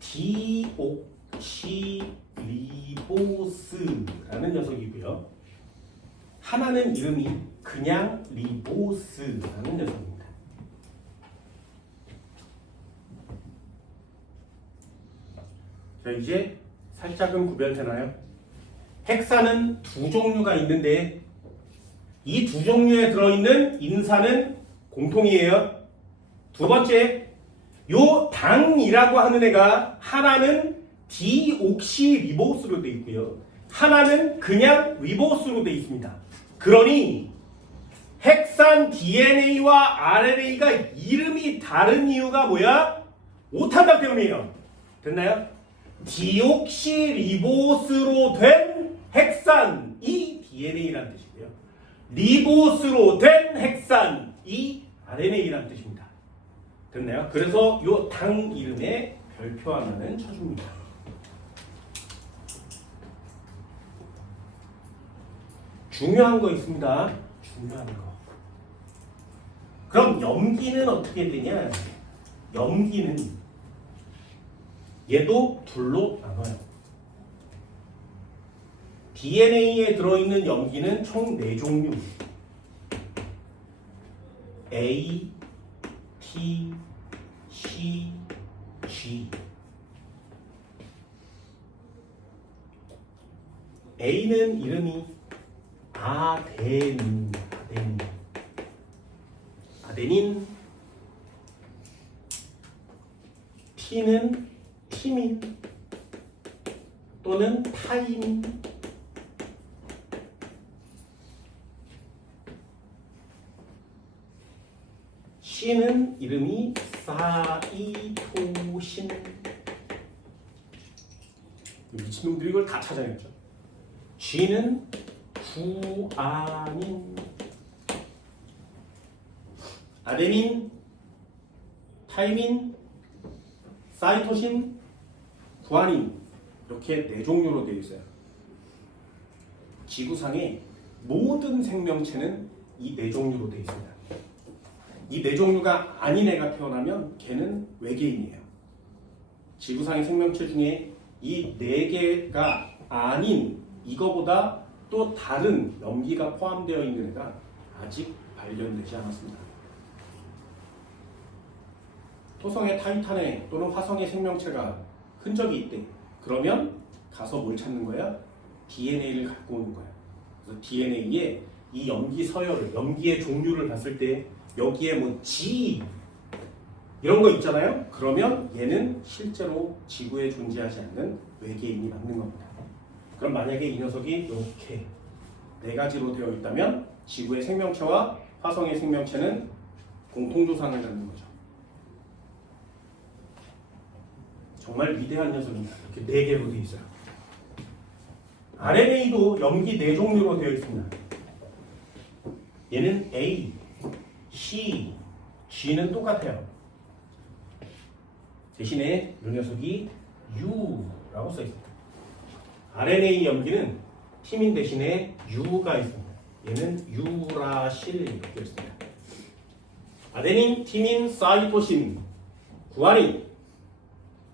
디옥시리보스라는 녀석이고요. 하나는 이름이 그냥 리보스라는 녀석입니다. 자, 이제 살짝은 구별되나요? 핵산은 두 종류가 있는데 이 두 종류에 들어있는 인산은 공통이에요. 두 번째, 요 당이라고 하는 애가 하나는 디옥시리보스로 되어 있고요. 하나는 그냥 리보스로 되어 있습니다. 그러니 핵산 DNA와 RNA가 이름이 다른 이유가 뭐야? 오탄당 때문이에요. 됐나요? 디옥시리보스로 된 핵산이 DNA라는 뜻이고요. 리보스로 된 핵산이 RNA라는 뜻입니다. 됐나요? 그래서 요 당 이름에 별표 하나는 쳐줍니다. 중요한 거 있습니다. 중요한 거. 그럼 염기는 어떻게 되냐? 염기는 얘도 둘로 나눠요. DNA에 들어있는 염기는 총 4종류. A, T, C, G. A는 이름이 아데닌. T는 티민 또는 타이민. C는 이름이 사이토신. 미친놈들이 이걸 다 찾아냈죠. G는 구아닌. 아데닌, 타이민, 사이토신, 구아닌. 이렇게 4종류로 되어 있어요. 지구상의 모든 생명체는 이 4종류로 되어 있습니다. 이 4종류가 아닌 애가 태어나면 걔는 외계인이에요. 지구상의 생명체 중에 이 4개가 아닌 이거보다 또 다른 염기가 포함되어 있는 애가 아직 발견되지 않았습니다. 토성의 타이탄에 또는 화성의 생명체가 흔적이 있대. 그러면 가서 뭘 찾는 거야? DNA를 갖고 오는 거야. 그래서 DNA에 이 염기 서열을, 염기의 종류를 봤을 때 여기에 뭐 G 이런 거 있잖아요. 그러면 얘는 실제로 지구에 존재하지 않는 외계인이 맞는 겁니다. 그럼 만약에 이 녀석이 이렇게 4가지로 되어 있다면 지구의 생명체와 화성의 생명체는 공통조상을 갖는 거죠. 정말 위대한 녀석입니다. 이렇게 4개로 되어 있어요. RNA도 염기 4종류로 되어 있습니다. 얘는 A, C, G는 똑같아요. 대신에 이 녀석이 U라고 써 있습니다. RNA 염기는 티민 대신에 U가 있습니다. 얘는 유라실 이렇게 있습니다. 아데닌, 티민, 사이토신, 구아닌.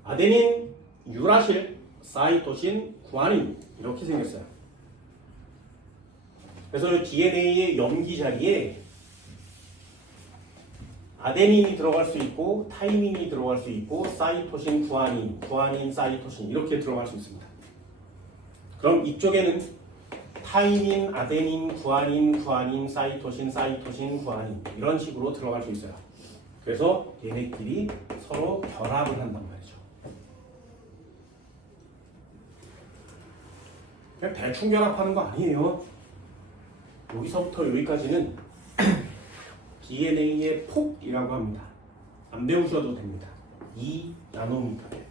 아데닌, 유라실, 사이토신, 구아닌 이렇게 생겼어요. 그래서 DNA의 염기 자리에 아데닌이 들어갈 수 있고 타이민이 들어갈 수 있고 사이토신, 구아닌, 구아닌, 사이토신 이렇게 들어갈 수 있습니다. 그럼 이쪽에는 타이민, 아데닌, 구아닌, 구아닌, 사이토신, 사이토신, 구아닌 이런 식으로 들어갈 수 있어요. 그래서 얘네끼리 서로 결합을 한단 말이죠. 그냥 대충 결합하는 거 아니에요. 여기서부터 여기까지는 DNA의 폭이라고 합니다. 안 배우셔도 됩니다. 2나노미터예요.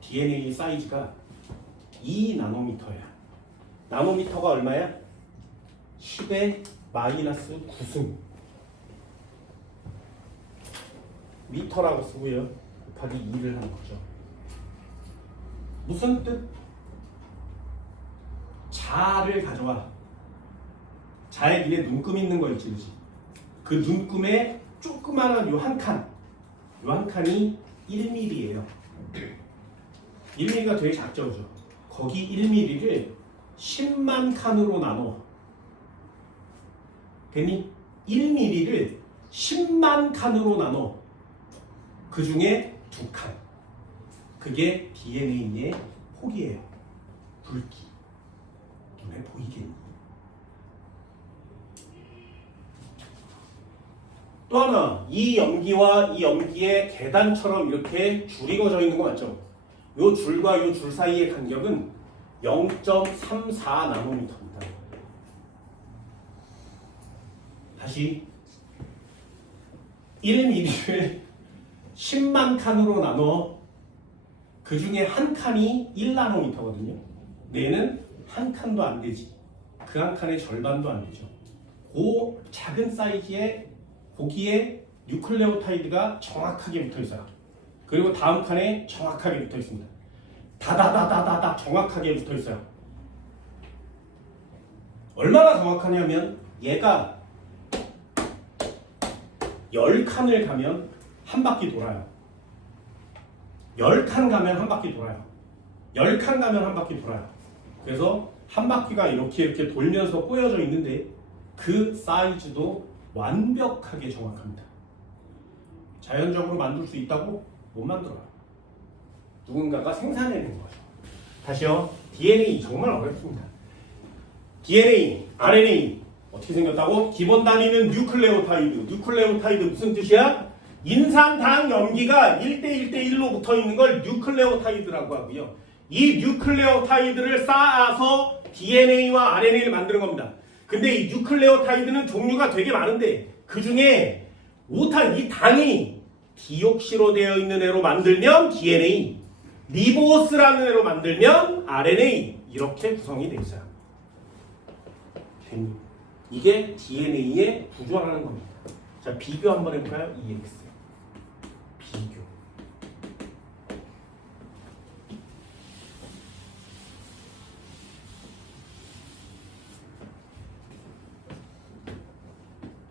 DNA 사이즈가 2나노미터야. 나노미터가 얼마야? 10의 마이너스 9승. 미터라고 쓰고요. 곱하기 2를 하는 거죠. 무슨 뜻? 자를 가져와. 자의 길에 눈금 있는 거 있지, 그치? 그 눈금에 조그마한 요 한 칸. 요 한 칸이 1mm예요. 1mm가 되게 작죠, 그죠? 거기 1mm를 10만 칸으로 나눠. 됐니? 1mm를 10만 칸으로 나눠. 그 중에 2칸. 그게 DNA의 폭이에요. 굵기. 눈에 보이겠니? 또 하나, 이 염기와 이 염기의 계단처럼 이렇게 줄이 그어져 있는 거 맞죠? 요 줄과 요 줄 사이의 간격은 0.34나노미터입니다. 다시 1mm를 10만 칸으로 나눠 그 중에 한 칸이 1나노미터거든요. 얘는 한 칸도 안 되지. 그 한 칸의 절반도 안 되죠. 그 작은 사이즈의 거기에 뉴클레오타이드가 정확하게 붙어 있어요. 그리고 다음 칸에 정확하게 붙어 있습니다. 다다다다다다 정확하게 붙어 있어요. 얼마나 정확하냐면 얘가 10칸을 가면 한 바퀴 돌아요. 10칸 가면 한 바퀴 돌아요. 10칸 가면 한 바퀴 돌아요. 그래서 한 바퀴가 이렇게 돌면서 꼬여져 있는데 그 사이즈도 완벽하게 정확합니다. 자연적으로 만들 수 있다고? 못 만들어요. 누군가가 생산해낸 거죠. 다시요. DNA 정말 어렵습니다. DNA, RNA 어떻게 생겼다고? 기본 단위는 뉴클레오타이드. 뉴클레오타이드 무슨 뜻이야? 인산당 염기가 1대1대1로 붙어 있는 걸 뉴클레오타이드라고 하고요. 이 뉴클레오타이드를 쌓아서 DNA와 RNA를 만드는 겁니다. 근데 이 뉴클레오타이드는 종류가 되게 많은데 그 중에 이 당이 디옥시로 되어 있는 애로 만들면 DNA, 리보스라는 애로 만들면 RNA 이렇게 구성이 되어 있어요. 이게 DNA의 구조라는 겁니다. 자, 비교 한번 해볼까요? EX 비교.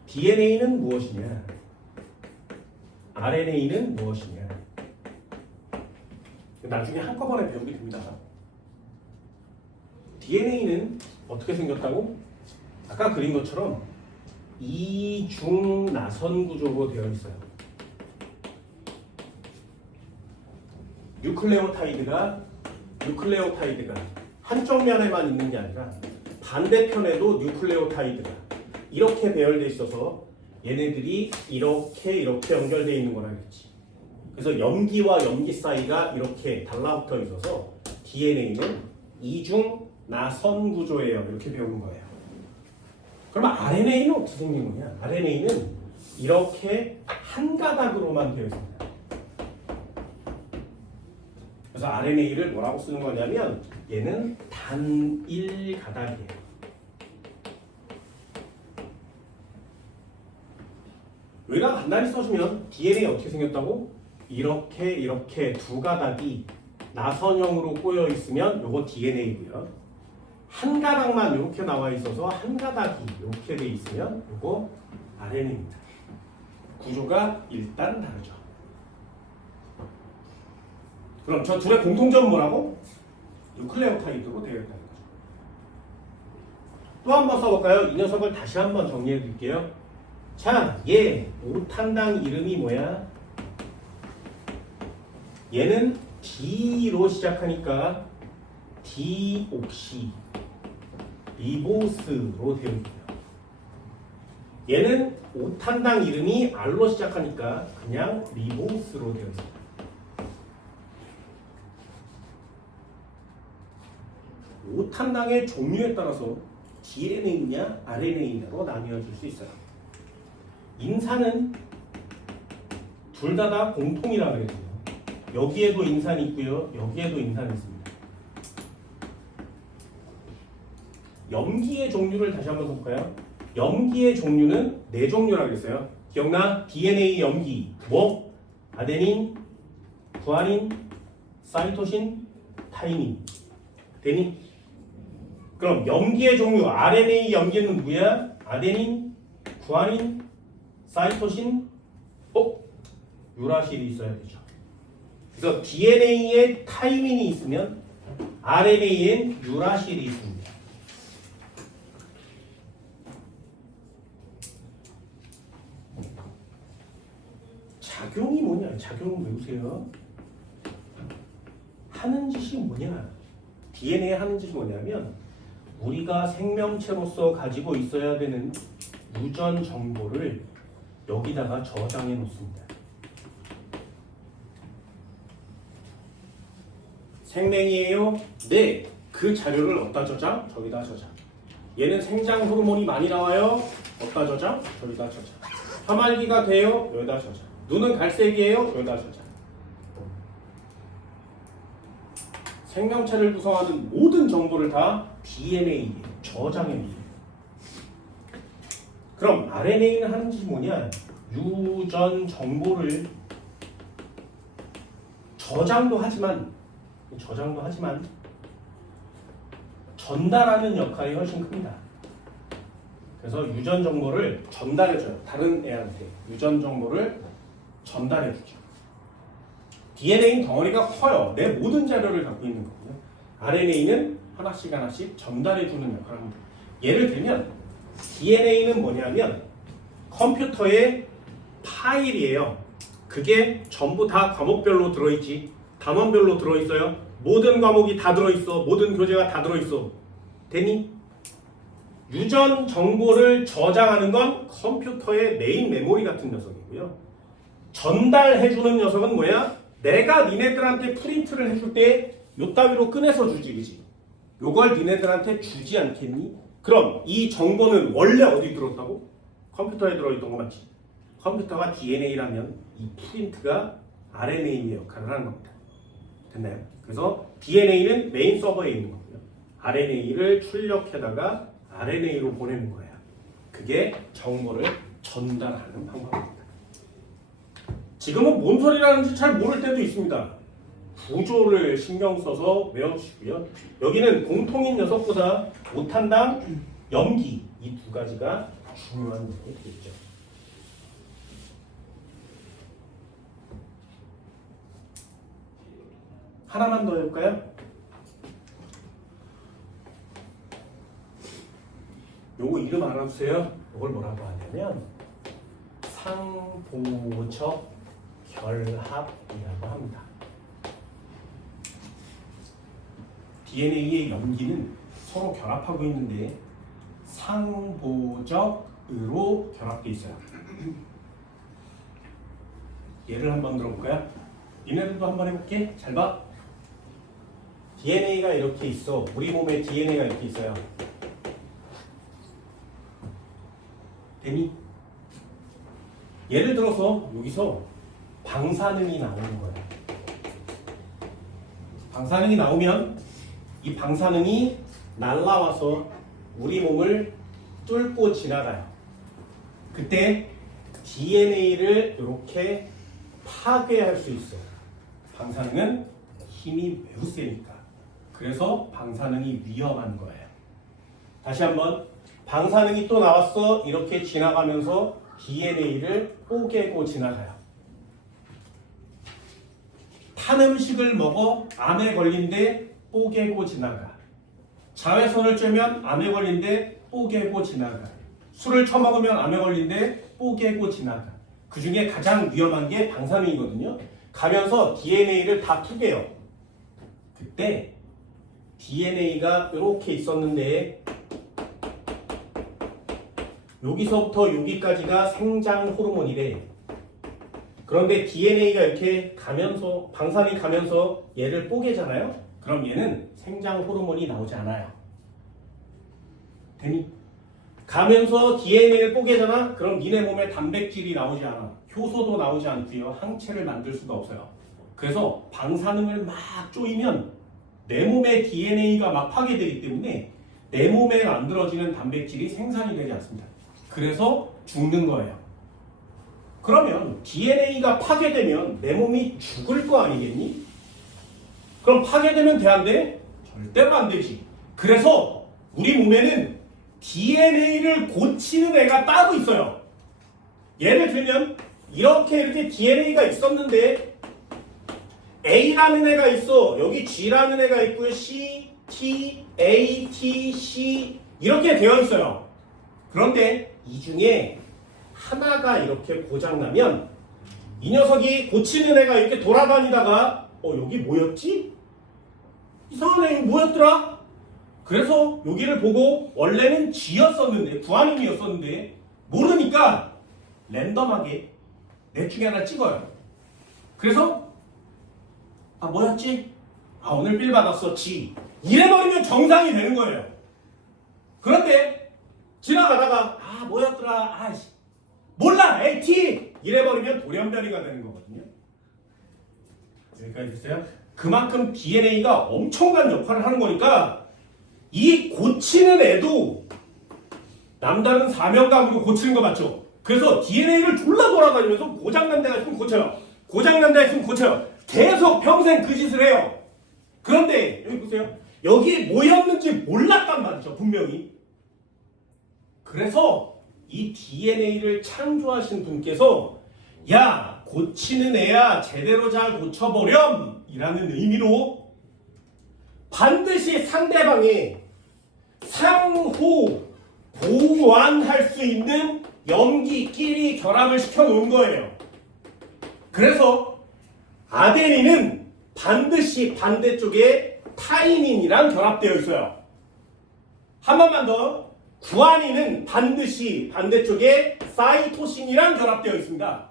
DNA는 무엇이냐? RNA는 무엇이냐? 나중에 한꺼번에 배우게 됩니다. DNA는 어떻게 생겼다고? 아까 그린 것처럼 이중 나선 구조로 되어 있어요. 뉴클레오타이드가 한쪽 면에만 있는 게 아니라 반대편에도 뉴클레오타이드가 이렇게 배열되어 있어서 얘네들이 이렇게 연결되어 있는 거라겠지. 그래서 염기와 염기 사이가 이렇게 달라붙어 있어서 DNA는 이중 나선 구조예요. 이렇게 배우는 거예요. 그러면 RNA는 어떻게 생긴 거냐? RNA는 이렇게 한 가닥으로만 되어 있습니다. 그래서 RNA를 뭐라고 쓰는 거냐면 얘는 단일 가닥이에요. 여기다 간단히 써주면 DNA 어떻게 생겼다고? 이렇게 두 가닥이 나선형으로 꼬여 있으면 요거 DNA고요. 한 가닥만 이렇게 나와 있어서 한 가닥이 이렇게 돼 있으면 요거 RNA입니다. 구조가 일단 다르죠. 그럼 저 둘의 공통점은 뭐라고? 뉴클레오타이드로 되어 있다는 거죠. 또 한 번 써볼까요? 이 녀석을 다시 한번 정리해 드릴게요. 자, 얘 5탄당 이름이 뭐야? 얘는 D로 시작하니까 디옥시 리보스로 되어 있고요. 얘는 5탄당 이름이 R로 시작하니까 그냥 리보스로 되어 있습니다. 오탄당의 종류에 따라서 DNA냐 RNA냐로 나뉘어질 수 있어요. 인산은 둘 다 공통이라 그랬어요. 여기에도 인산이 있고요. 여기에도 인산이 있습니다. 염기의 종류를 다시 한번 볼까요? 염기의 종류는 4종류라 그랬어요. 기억나? DNA 염기 뭐? 아데닌, 구아닌, 사이토신, 타이민. 되니? 그럼 염기의 종류 RNA 염기는 뭐야? 아데닌, 구아닌, 사이토신, 유라실이 있어야 되죠. 그래서 DNA에 타이민이 있으면 RNA엔 유라실이 있습니다. 작용이 뭐냐? 작용을 외우세요. 하는 짓이 뭐냐? DNA 하는 짓이 뭐냐면 우리가 생명체로서 가지고 있어야 되는 유전 정보를 여기다가 저장해 놓습니다. 생명이에요? 네. 그 자료를 어디다 저장? 저기다 저장. 얘는 생장 호르몬이 많이 나와요? 어디다 저장? 저기다 저장. 화말기가 돼요. 여기다 저장. 눈은 갈색이에요. 여기다 저장. 생명체를 구성하는 모든 정보를 다 DNA에 저장해 놓습니다. 그럼 RNA는 하는 짓이 뭐냐? 유전 정보를 저장도 하지만 전달하는 역할이 훨씬 큽니다. 그래서 유전 정보를 전달해줘요. 다른 애한테 유전 정보를 전달해주죠. DNA는 덩어리가 커요. 내 모든 자료를 갖고 있는 거고요. RNA는 하나씩 전달해주는 역할을 합니다. 예를 들면 DNA는 뭐냐면 컴퓨터의 파일이에요. 그게 전부 다 과목별로 들어있지. 단원별로 들어있어요. 모든 과목이 다 들어있어. 모든 교재가 다 들어있어. 되니? 유전 정보를 저장하는 건 컴퓨터의 메인 메모리 같은 녀석이고요. 전달해주는 녀석은 뭐야? 내가 니네들한테 프린트를 해줄 때 요따위로 꺼내서 주지, 그지? 요걸 니네들한테 주지 않겠니? 그럼 이 정보는 원래 어디 들었다고? 컴퓨터에 들어있던 거 맞지? 컴퓨터가 DNA라면 이 프린트가 RNA의 역할을 하는 겁니다. 됐나요? 그래서 DNA는 메인 서버에 있는 거고요. RNA를 출력해다가 RNA로 보내는 거예요. 그게 정보를 전달하는 방법입니다. 지금은 뭔 소리라는지 잘 모를 때도 있습니다. 구조를 신경 써서 외워주시고요. 여기는 공통인 녀석보다 오탄당, 염기 이 두 가지가 중요한 부분이 되겠죠. 하나만 더 해볼까요? 요거 이름 알아주세요. 이걸 뭐라고 하냐면 상보적 결합이라고 합니다. DNA의 염기는 서로 결합하고 있는데 상보적으로 결합되어 있어요. 예를 한번 들어볼까요? 니네들도 한번 해볼게. 잘 봐. DNA가 이렇게 있어. 우리 몸에 DNA가 이렇게 있어요. 되니? 예를 들어서 여기서 방사능이 나오는 거예요. 방사능이 나오면 이 방사능이 날아와서 우리 몸을 뚫고 지나가요. 그때 DNA를 이렇게 파괴할 수 있어. 방사능은 힘이 매우 세니까. 그래서 방사능이 위험한 거예요. 다시 한번. 방사능이 또 나왔어. 이렇게 지나가면서 DNA를 뽀개고 지나가요. 탄 음식을 먹어 암에 걸린데 뽀개고 지나가. 자외선을 쬐면 암에 걸린데 뽀개고 지나가. 술을 처먹으면 암에 걸린데 뽀개고 지나가. 그 중에 가장 위험한 게 방사능이거든요. 가면서 DNA를 다 투개요. 그때 DNA가 이렇게 있었는데 여기서부터 여기까지가 생장 호르몬이래. 그런데 DNA가 이렇게 가면서 방사능이 가면서 얘를 뽀개잖아요. 그럼 얘는 생장 호르몬이 나오지 않아요. 되니? 가면서 DNA를 뽀개잖아. 그럼 니네 몸에 단백질이 나오지 않아. 효소도 나오지 않고요. 항체를 만들 수가 없어요. 그래서 방사능을 막 쪼이면 내 몸의 DNA가 막 파괴되기 때문에 내 몸에 만들어지는 단백질이 생산이 되지 않습니다. 그래서 죽는 거예요. 그러면 DNA가 파괴되면 내 몸이 죽을 거 아니겠니? 그럼 파괴되면 돼, 안 돼? 절대로 안 되지. 그래서 우리 몸에는 DNA를 고치는 애가 따로 있어요. 예를 들면 이렇게 DNA가 있었는데 A라는 애가 있어. 여기 G라는 애가 있고요. C, T, A, T, C 이렇게 되어 있어요. 그런데 이 중에 하나가 이렇게 고장나면 이 녀석이 고치는 애가 이렇게 돌아다니다가 여기 뭐였지? 이상한 애 뭐였더라? 그래서 여기를 보고 원래는 G였었는데 구한임이었었는데 모르니까 랜덤하게 넷 중에 하나 찍어요. 그래서 뭐였지? 오늘 빌 받았어. G. 이래버리면 정상이 되는 거예요. 그런데 지나가다가 뭐였더라? 몰라 AT 이래버리면 돌연변이가 되는 거거든요. 여기까지 됐어요? 그만큼 DNA가 엄청난 역할을 하는 거니까 이 고치는 애도 남다른 사명감으로 고치는 거 맞죠? 그래서 DNA를 졸라 돌아다니면서 고장난 데가 있으면 고쳐요. 고장난 데가 있으면 고쳐요. 계속 평생 그 짓을 해요. 그런데 여기 보세요. 여기 뭐였는지 몰랐단 말이죠. 분명히. 그래서 이 DNA를 창조하신 분께서 야 고치는 애야 제대로 잘 고쳐버렴 이라는 의미로 반드시 상대방의 상호 보완할 수 있는 염기끼리 결합을 시켜놓은 거예요. 그래서 아데닌은 반드시 반대쪽에 타이민이랑 결합되어 있어요. 한 번만 더. 구아닌은 반드시 반대쪽에 사이토신이랑 결합되어 있습니다.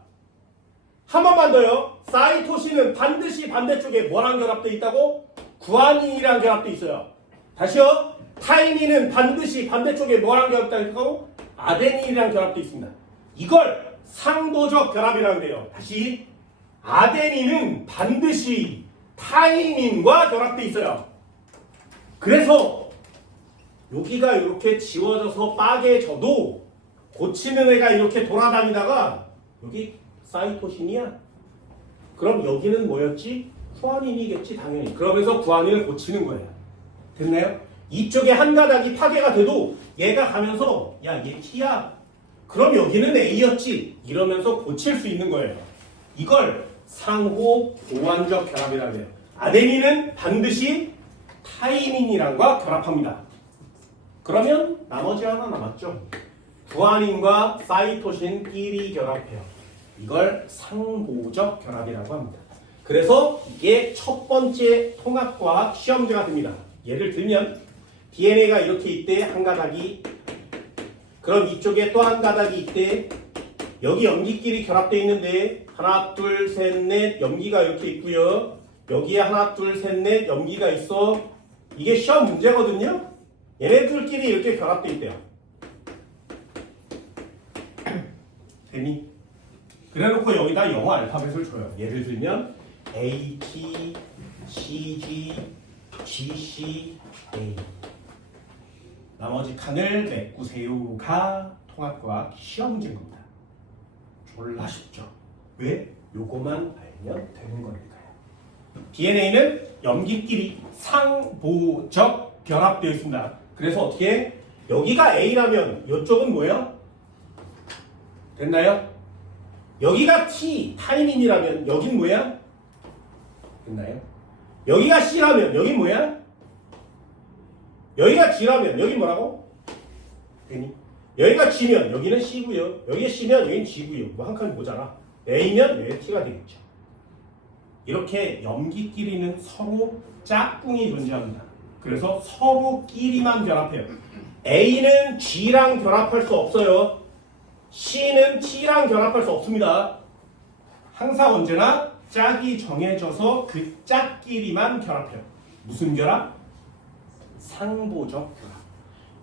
한 번만 더요. 사이토신은 반드시 반대쪽에 뭐랑 결합되어 있다고? 구아닌이랑 결합되어 있어요. 다시요. 타이민은 반드시 반대쪽에 뭐랑 결합되어 있다고? 아데닌이랑 결합되어 있습니다. 이걸 상도적 결합이라고 해요. 다시 아데닌은 반드시 타이민과 결합되어 있어요. 그래서 여기가 이렇게 지워져서 빠개져도 고치는 애가 이렇게 돌아다니다가 여기 사이토신이야. 그럼 여기는 뭐였지? 구아닌이겠지 당연히. 그러면서 구아닌을 고치는 거예요. 됐나요? 이쪽에 한 가닥이 파괴가 돼도 얘가 가면서 야 얘 T야. 그럼 여기는 A였지. 이러면서 고칠 수 있는 거예요. 이걸 상호 보완적 결합이라고 해요. 아데닌은 반드시 타이민이랑과 결합합니다. 그러면 나머지 하나 남았죠. 구아닌과 사이토신끼리 결합해요. 이걸 상보적 결합이라고 합니다. 그래서 이게 첫 번째 통합과학 시험제가 됩니다. 예를 들면 DNA가 이렇게 있대 한 가닥이. 그럼 이쪽에 또 한 가닥이 있대. 여기 염기끼리 결합되어 있는데 하나 둘 셋 넷 염기가 이렇게 있고요. 여기에 하나 둘 셋 넷 염기가 있어. 이게 시험 문제거든요. 얘네들끼리 이렇게 결합되어 있대요. 되니? 그래놓고 여기다 영어 알파벳을 줘요. 예를 들면 A, T, C, G, G, C, A. 나머지 칸을 메꾸세요가 통합과학 시험지인 겁니다. 졸라 쉽죠? 왜? 요거만 알면 되는 거니까요. DNA는 염기끼리 상보적 결합되어 있습니다. 그래서 어떻게? 여기가 A라면 이쪽은 뭐예요? 됐나요? 여기가 T, 타이민이라면 여긴 뭐야? 됐나요? 여기가 C라면 여긴 뭐야? 여기가 G라면 여긴 뭐라고? 되니? 여기가 G면 여기는 C고요. 여기가 C면 여기는 G고요. 뭐 한 칸이 모자라. A면 여기 T가 되겠죠. 이렇게 염기끼리는 서로 짝꿍이 존재합니다. 그래서 서로끼리만 결합해요. A는 G랑 결합할 수 없어요. C는 T랑 결합할 수 없습니다. 항상 언제나 짝이 정해져서 그 짝끼리만 결합해요. 무슨 결합? 상보적 결합.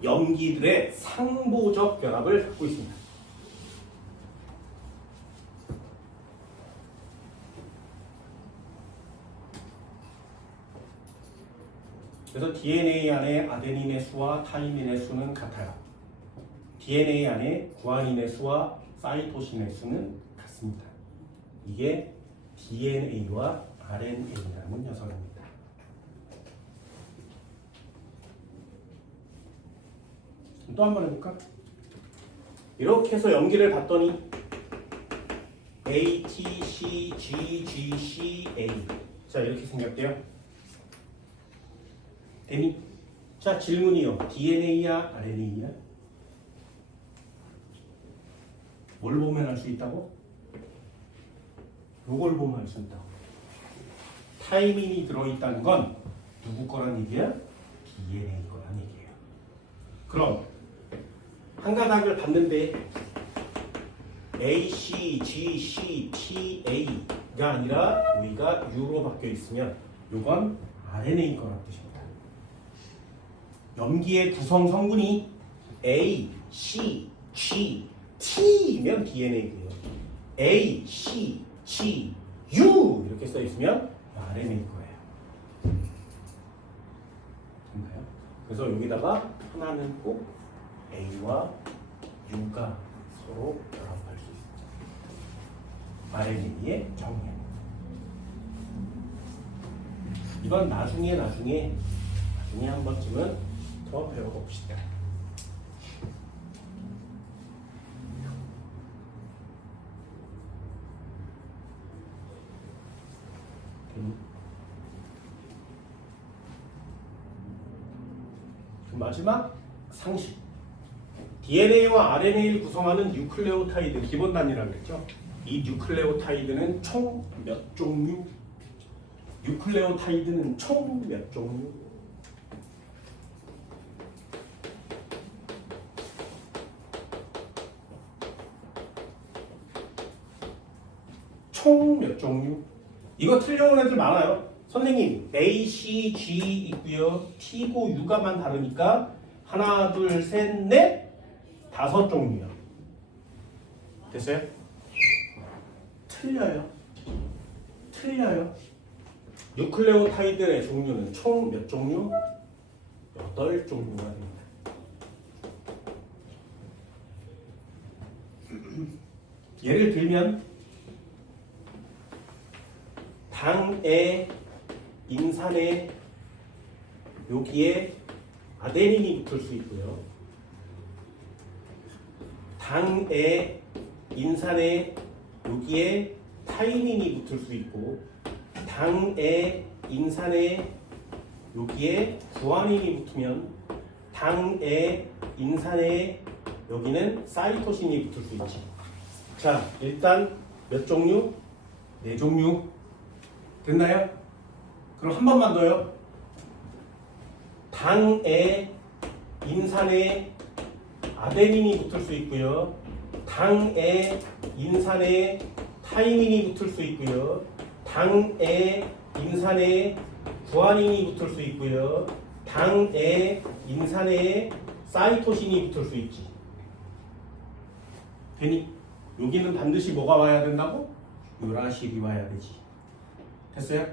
염기들의 상보적 결합을 갖고 있습니다. 그래서 DNA 안에 아데닌의 수와 타이민의 수는 같아요. DNA 안에 구아닌의 수와 사이토신의 수는 같습니다. 이게 DNA와 RNA라는 녀석입니다. 또 한 번 해볼까? 이렇게 해서 염기를 봤더니 A, T, C, G, G, C, A. 자, 이렇게 생겼대요. 되니? 자, 질문이요. DNA야, RNA야? 뭘 보면 알 수 있다고? 요걸 보면 알 수 있다고. 타이민이 들어있다는 건 누구 거란 얘기야? DNA 거란 얘기예요. 그럼 한 가닥을 봤는데 A, C, G, C, T, A가 아니라 여기가 U로 바뀌어 있으면 요건 RNA 거란 뜻입니다. 염기의 구성 성분이 A, C, G, T면 DNA고요. A, C, G, U 이렇게 써 있으면 RNA일 거예요. 됐나요? 그래서 여기다가 하나는 꼭 A와 U가 서로 결합할 수 있습니다. RNA의 경우에. 이건 나중에 한 번쯤은 더 배워봅시다. 마지막 상식. DNA와 RNA를 구성하는 뉴클레오타이드 기본 단위라고 했죠. 이 뉴클레오타이드는 총 몇 종류? 뉴클레오타이드는 총 몇 종류? 총 몇 종류? 이거 틀려온 애들 많아요. 선생님 A, C, G 있고요. T고 U가만 다르니까 하나, 둘, 셋, 넷, 5종류요. 됐어요? 틀려요. 뉴클레오타이드의 종류는 총 몇 종류? 8종류가 됩니다. 예를 들면 당에 인산에 여기에 아데닌이 붙을 수 있고요. 당에 인산에 여기에 타이민이 붙을 수 있고, 당에 인산에 여기에 구아닌이 붙으면 당에 인산에 여기는 사이토신이 붙을 수 있지. 자, 일단 몇 종류? 4종류. 됐나요? 그럼 한 번만 더요. 당에 인산에 아데닌이 붙을 수 있고요. 당에 인산에 타이민이 붙을 수 있고요. 당에 인산에 구아닌이 붙을 수 있고요. 당에 인산에 사이토신이 붙을 수 있지. 되니? 여기는 반드시 뭐가 와야 된다고? 유라실이 와야 되지. 됐어요?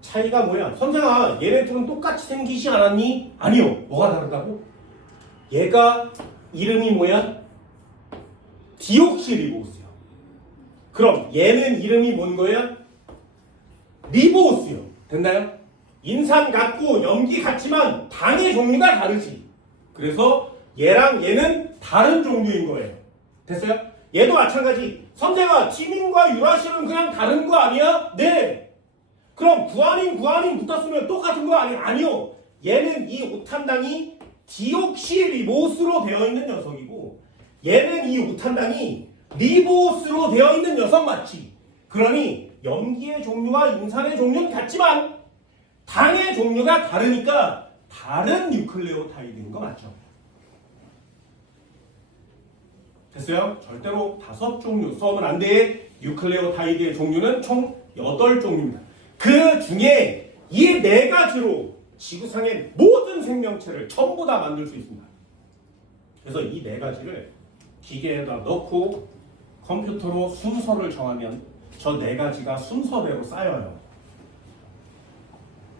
차이가 뭐야? 선생아, 얘네 둘은 똑같이 생기지 않았니? 아니요. 뭐가 다르다고? 얘가 이름이 뭐야? 디옥시리보스요. 그럼 얘는 이름이 뭔 거야? 리보스요. 됐나요? 인산 같고 염기 같지만 당의 종류가 다르지. 그래서 얘랑 얘는 다른 종류인 거예요. 됐어요? 얘도 마찬가지. 선생아, 티민과 유라실은 그냥 다른 거 아니야? 네. 그럼 구아닌 붙었으면 똑같은 거 아니야? 아니요. 얘는 이 오탄당이 디옥시리보스로 되어 있는 녀석이고, 얘는 이 오탄당이 리보스로 되어 있는 녀석 맞지? 그러니 염기의 종류와 인산의 종류는 같지만 당의 종류가 다르니까 다른 뉴클레오타이드인 거 맞죠? 됐어요? 절대로 5종류 써면 안 돼. 뉴클레오타이드의 종류는 총 8종류입니다. 그 중에 이 4가지로 지구상의 모든 생명체를 전부 다 만들 수 있습니다. 그래서 이 4가지를 기계에다 넣고 컴퓨터로 순서를 정하면 저 4가지가 순서대로 쌓여요.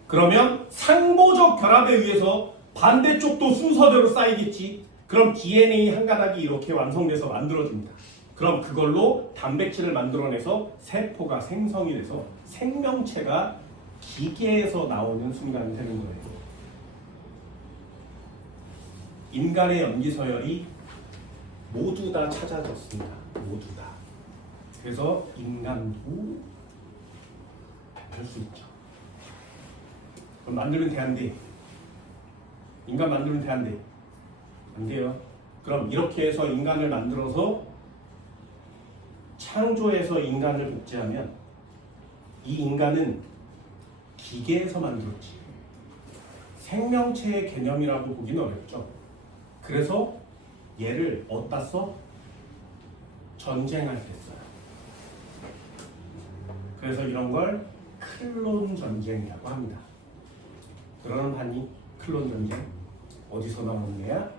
그러면 상보적 결합에 의해서 반대쪽도 순서대로 쌓이겠지. 그럼 DNA 한 가닥이 이렇게 완성돼서 만들어집니다. 그럼 그걸로 단백질을 만들어내서 세포가 생성이 돼서 생명체가 기계에서 나오는 순간이 되는 거예요. 인간의 염기서열이 모두 다 찾아졌습니다. 모두 다. 그래서 인간도 할 수 있죠. 그럼 만들면 돼, 안 돼? 인간 만들면 돼, 안 돼? 안 돼요. 그럼 이렇게 해서 인간을 만들어서 창조해서 인간을 복제하면 이 인간은 기계에서 만들었지. 생명체의 개념이라고 보기는 어렵죠. 그래서 얘를 어디다 써? 전쟁할 때 써요. 그래서 이런 걸 클론 전쟁이라고 합니다. 그러는 클론 전쟁 어디서 나오는 애야?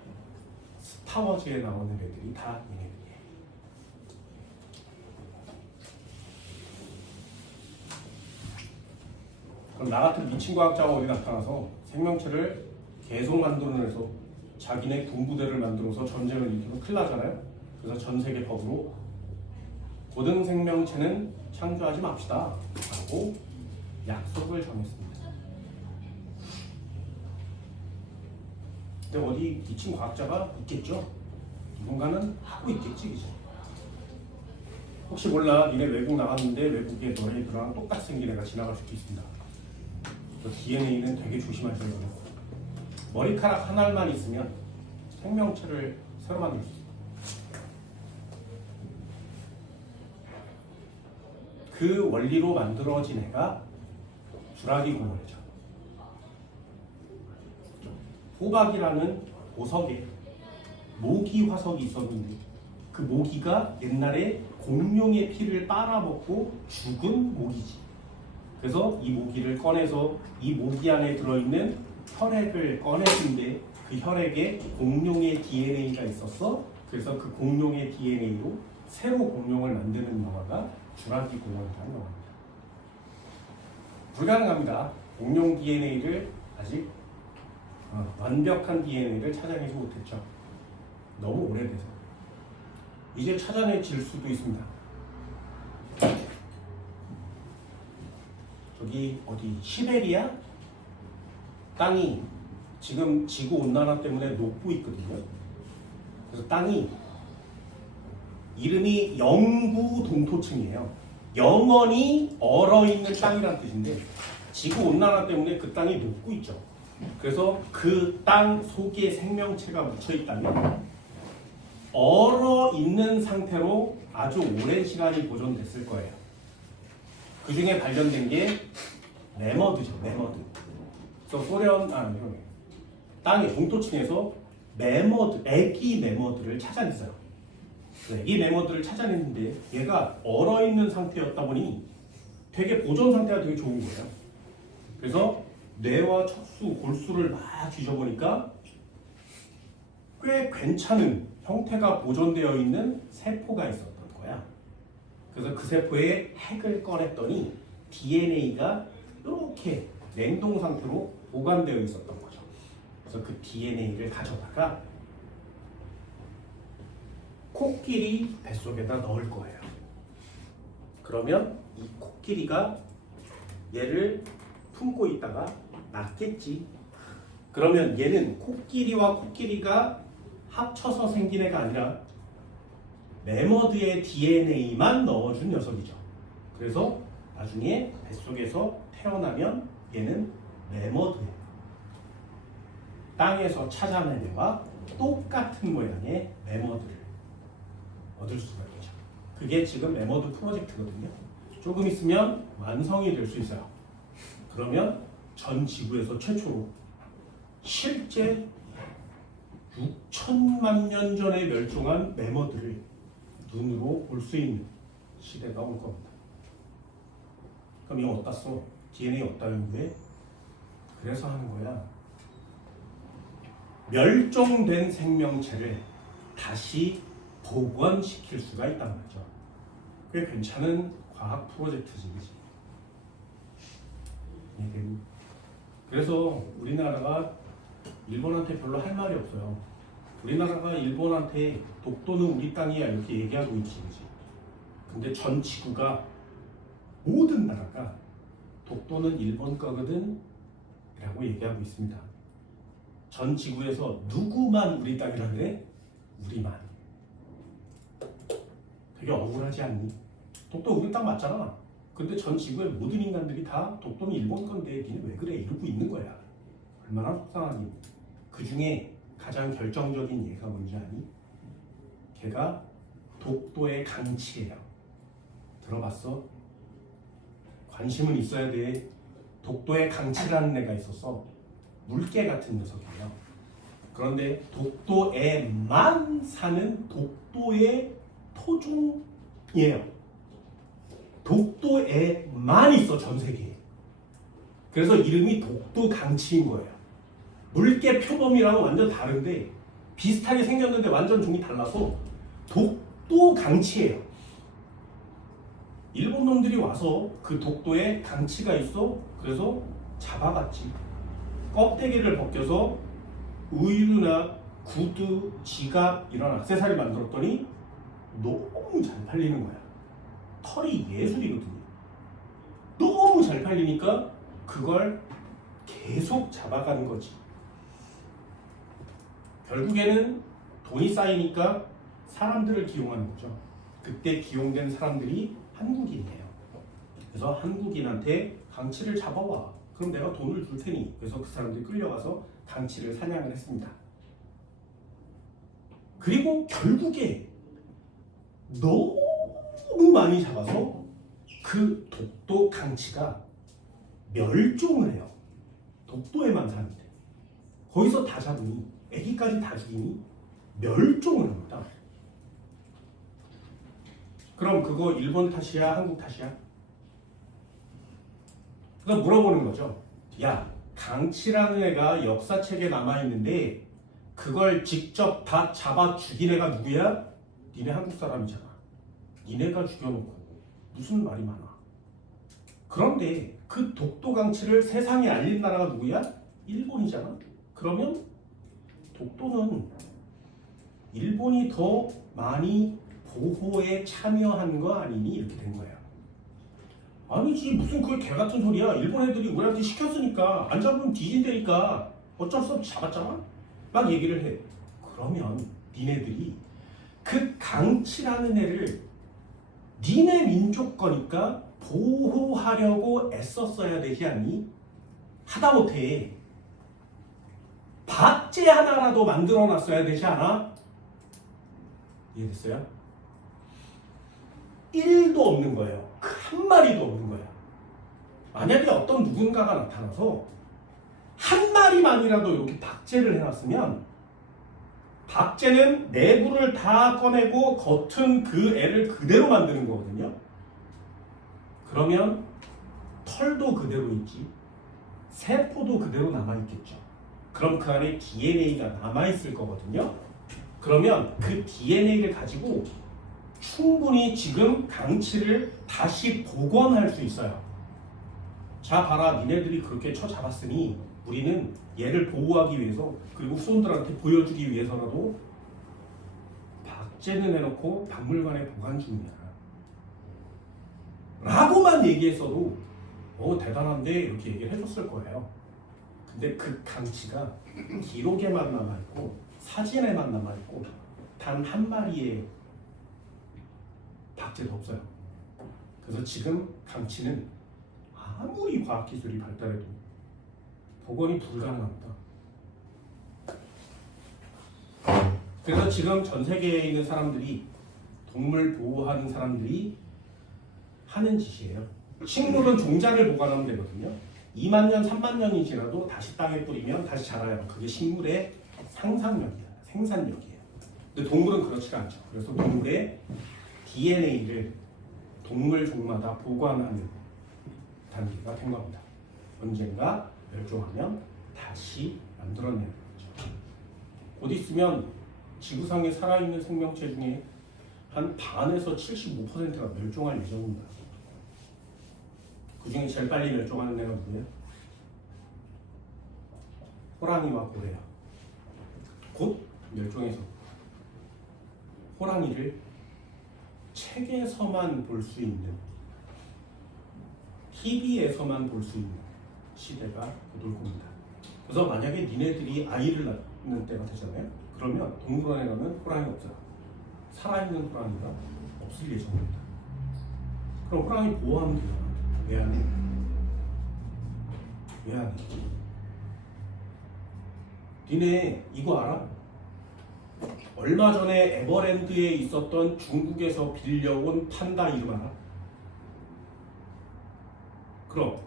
스타워즈에 나오는 애들이 다 얘네들이에요. 그럼 나 같은 미친 과학자가 어디 나타나서 생명체를 계속 만들어내서 자기네 군부대를 만들어서 전쟁을 일으키면 큰일 나잖아요. 그래서 전 세계 법으로 고등 생명체는 창조하지 맙시다 라고 약속을 정했습니다. 근데 어디 미친 과학자가 있겠죠? 누군가는 하고 있겠지, 그죠? 혹시 몰라, 니네 외국 나갔는데 외국에 너네들랑 똑같이 생긴 애가 지나갈 수도 있습니다. DNA는 되게 조심하셔야 돼요. 머리카락 한 알만 있으면 생명체를 새로 만들 수 있어요. 그 원리로 만들어진 애가 주라기 공원이죠. 호박이라는 보석에 모기 화석이 있었는데 그 모기가 옛날에 공룡의 피를 빨아먹고 죽은 모기지. 그래서 이 모기를 꺼내서 이 모기 안에 들어있는 혈액을 꺼내는데 그 혈액에 공룡의 DNA가 있었어. 그래서 그 공룡의 DNA로 새로 공룡을 만드는 영화가 주라기 공원이라는 영화입니다. 불가능합니다. 공룡 DNA를 아직 완벽한 DNA를 찾아내지 못했죠. 너무 오래돼서. 이제 찾아내질 수도 있습니다. 저기 어디 시베리아 땅이 지금 지구 온난화 때문에 녹고 있거든요. 그래서 땅이 이름이 영구 동토층이에요. 영원히 얼어있는 땅이란 뜻인데 지구 온난화 때문에 그 땅이 녹고 있죠. 그래서 그 땅 속에 생명체가 묻혀있다면 얼어있는 상태로 아주 오랜 시간이 보존됐을 거예요. 그 중에 발견된 게 매머드죠. 매머드. 그래서 소련 땅의 동토층에서 매머드, 애기 매머드를 찾아냈어요. 애기 매머드를 찾아냈는데 얘가 얼어있는 상태였다 보니 되게 보존 상태가 되게 좋은 거예요. 그래서 뇌와 척수, 골수를 막 뒤져보니까 꽤 괜찮은 형태가 보존되어 있는 세포가 있었던 거야. 그래서 그 세포의 핵을 꺼냈더니 DNA가 이렇게 냉동 상태로 보관되어 있었던 거죠. 그래서 그 DNA를 가져다가 코끼리 뱃속에다 넣을 거예요. 그러면 이 코끼리가 얘를 품고 있다가 낳겠지. 그러면 얘는 코끼리와 코끼리가 합쳐서 생긴 애가 아니라 매머드의 DNA만 넣어준 녀석이죠. 그래서 나중에 뱃속에서 태어나면 얘는 매머드예요. 땅에서 찾아낸 애와 똑같은 모양의 매머드를 얻을 수가 있죠. 그게 지금 매머드 프로젝트거든요. 조금 있으면 완성이 될 수 있어요. 그러면 전 지구에서 최초로 실제 6천만 년 전에 멸종한 매머드를 눈으로 볼 수 있는 시대가 올 겁니다. 그럼 이거 어디다 써? DNA 어디다 연구해? 그래서 하는 거야. 멸종된 생명체를 다시 복원시킬 수가 있단 말이죠. 꽤 괜찮은 과학 프로젝트지. 그래서 우리나라가 일본한테 별로 할 말이 없어요. 우리나라가 일본한테 독도는 우리 땅이야 이렇게 얘기하고 있지. 근데 전 지구가 모든 나라가 독도는 일본 거거든 라고 얘기하고 있습니다. 전 지구에서 누구만 우리 땅이라 그래? 우리만. 되게 억울하지 않니? 독도 우리 땅 맞잖아. 근데 전 지구의 모든 인간들이 다 독도는 일본 건데 니는 왜 그래? 이러고 있는 거야. 얼마나 속상하니. 그 중에 가장 결정적인 예가 뭔지 아니? 걔가 독도의 강치예요. 들어봤어? 관심은 있어야 돼. 독도의 강치라는 애가 있었어. 물개 같은 녀석이에요. 그런데 독도에만 사는 독도의 토종이에요. 독도에만 있어, 전 세계에. 그래서 이름이 독도강치인 거예요. 물개 표범이랑은 완전 다른데 비슷하게 생겼는데 완전 종이 달라서 독도강치예요. 일본 놈들이 와서 그 독도에 강치가 있어. 그래서 잡아갔지. 껍데기를 벗겨서 의류나 구두, 지갑 이런 액세서리 만들었더니 너무 잘 팔리는 거야. 털이 예술이거든요. 너무 잘 팔리니까 그걸 계속 잡아가는 거지. 결국에는 돈이 쌓이니까 사람들을 기용하는 거죠. 그때 기용된 사람들이 한국인이에요. 그래서 한국인한테 강치를 잡아와. 그럼 내가 돈을 줄 테니. 그래서 그 사람들이 끌려가서 강치를 사냥을 했습니다. 그리고 결국에 너무 많이 잡아서 그 독도 강치가 멸종을 해요. 독도에만 사는데. 거기서 다 잡으니, 애기까지 다 죽이니 멸종을 합니다. 그럼 그거 일본 탓이야? 한국 탓이야? 그러니까 물어보는 거죠. 야, 강치라는 애가 역사책에 남아있는데 그걸 직접 다 잡아 죽인 애가 누구야? 니네 한국 사람이잖아. 니네가 죽여놓고 무슨 말이 많아. 그런데 그 독도 강치를 세상에 알린 나라가 누구야? 일본이잖아. 그러면 독도는 일본이 더 많이 보호에 참여한 거 아니니? 이렇게 된 거야. 아니지, 무슨 그게 개 같은 소리야. 일본 애들이 우리한테 시켰으니까 안 잡으면 뒤진다니까 어쩔 수 없이 잡았잖아. 막 얘기를 해. 그러면 니네들이 그 강치라는 애를 니네 민족 거니까 보호하려고 애썼어야 되지 않니? 하다못해 박제 하나라도 만들어 놨어야 되지 않아? 이해됐어요? 1도 없는 거예요. 한 마리도 없는 거야. 만약에 어떤 누군가가 나타나서 한 마리만이라도 이렇게 박제를 해놨으면 박제는 내부를 다 꺼내고 겉은 그 애를 그대로 만드는 거거든요. 그러면 털도 그대로 있지, 세포도 그대로 남아있겠죠. 그럼 그 안에 DNA가 남아있을 거거든요. 그러면 그 DNA를 가지고 충분히 지금 강치를 다시 복원할 수 있어요. 자, 봐라. 니네들이 그렇게 쳐잡았으니 우리는 얘를 보호하기 위해서, 그리고 후손들한테 보여주기 위해서라도 박제는 해놓고 박물관에 보관 중이야 라고만 얘기했어도 대단한데 이렇게 얘기를 해줬을 거예요. 근데 그 강치가 기록에만 남아있고 사진에만 남아있고 단 한 마리의 박제도 없어요. 그래서 지금 강치는 아무리 과학기술이 발달해도 복원이 불가능합니다. 그래서 지금 전 세계에 있는 사람들이, 동물 보호하는 사람들이 하는 짓이에요. 식물은 종자를 보관하면 되거든요. 2만 년, 3만 년이 지나도 다시 땅에 뿌리면 다시 자라요. 그게 식물의 상상력이에요. 생산력이에요. 근데 동물은 그렇지가 않죠. 그래서 동물의 DNA를 동물 종마다 보관하는 단계가 된 겁니다. 언젠가 멸종하면 다시 만들어내는 거죠. 곧 있으면 지구상에 살아있는 생명체 중에 한 반에서 75%가 멸종할 예정입니다. 그 중에 제일 빨리 멸종하는 애가 누구예요? 호랑이와 고래야. 곧 멸종해서 호랑이를 책에서만 볼 수 있는, TV에서만 볼 수 있는 시대가 곧 올 겁니다. 그래서 만약에 니네들이 아이를 낳는 때가 되잖아요. 그러면 동물원에 가면 호랑이 없어요. 살아있는 호랑이가 없을 예정입니다. 그럼 호랑이 보호하면 돼요. 왜 안 해? 왜 안 해? 니네 이거 알아? 얼마 전에 에버랜드에 있었던 중국에서 빌려온 판다 이름 알아? 그럼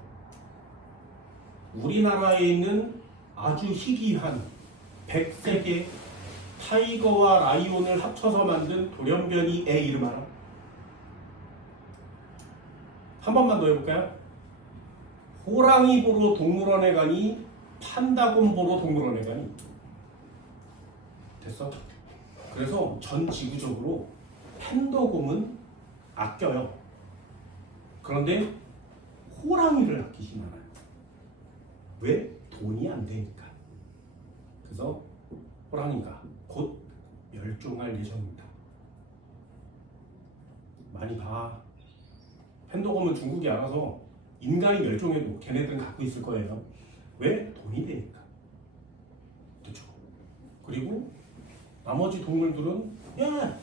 우리나라에 있는 아주 희귀한 백색의 타이거와 라이온을 합쳐서 만든 돌연변이 애 이름 알아? 한 번만 더 해볼까요? 호랑이 보러 동물원에 가니 판다곰 보러 동물원에 가니. 됐어? 그래서 전 지구적으로 팬더곰은 아껴요. 그런데 호랑이를 아끼지 않아요. 왜? 돈이 안 되니까. 그래서 호랑이가 곧 멸종할 예정입니다. 많이 봐. 펜도검은 중국이 알아서 인간이 멸종해도 걔네들은 갖고 있을 거예요. 왜? 돈이 되니까. 그렇죠. 그리고 나머지 동물들은 야,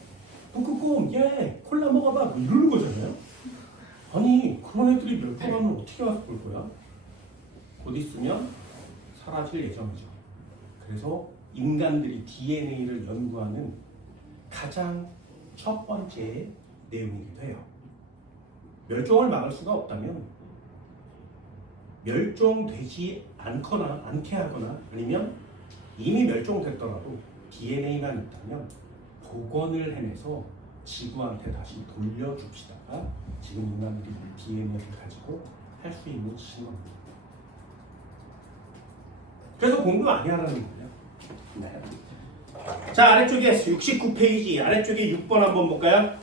북극곰, 야, 콜라 먹어봐 뭐 이러는 거잖아요. 아니 그런 애들이 멸종하면 어떻게 와서 볼 거야? 곧 있으면 사라질 예정이죠. 그래서 인간들이 DNA를 연구하는 가장 첫 번째 내용이기도 해요. 멸종을 막을 수가 없다면 멸종되지 않게 하거나 아니면 이미 멸종됐더라도 DNA만 있다면 복원을 해내서 지구한테 다시 돌려줍시다가 지금 인간들이 DNA를 가지고 할 수 있는 신호입니다. 그래서 공부 많이 하라는 거예요. 네. 자, 아래쪽에 69페이지 아래쪽에 6번 한번 볼까요?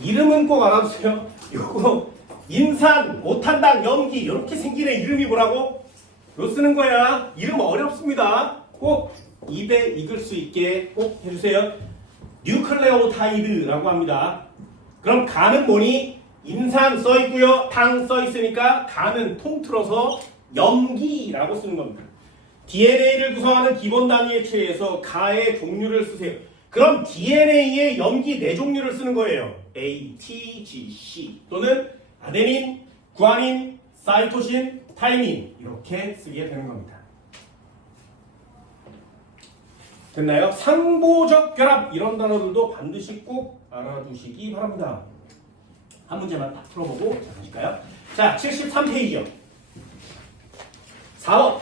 이름은 꼭 알아두세요. 요거 인산, 오탄당, 염기 이렇게 생긴 애 이름이 뭐라고? 요 쓰는 거야. 이름 어렵습니다. 꼭 입에 익을 수 있게 꼭 해주세요. 뉴클레오타이드라고 합니다. 그럼 간은 뭐니? 인산 써있고요. 당 써있으니까 간은 통틀어서 염기라고 쓰는 겁니다. DNA를 구성하는 기본 단위의 체에서 가의 종류를 쓰세요. 그럼 DNA의 염기 4종류를 쓰는 거예요. A, T, G, C 또는 아데닌, 구아닌, 사이토신, 타이민 이렇게 쓰게 되는 겁니다. 됐나요? 상보적 결합 이런 단어들도 반드시 꼭 알아두시기 바랍니다. 한 문제만 딱 풀어보고 가실까요? 자, 73페이지요. 4번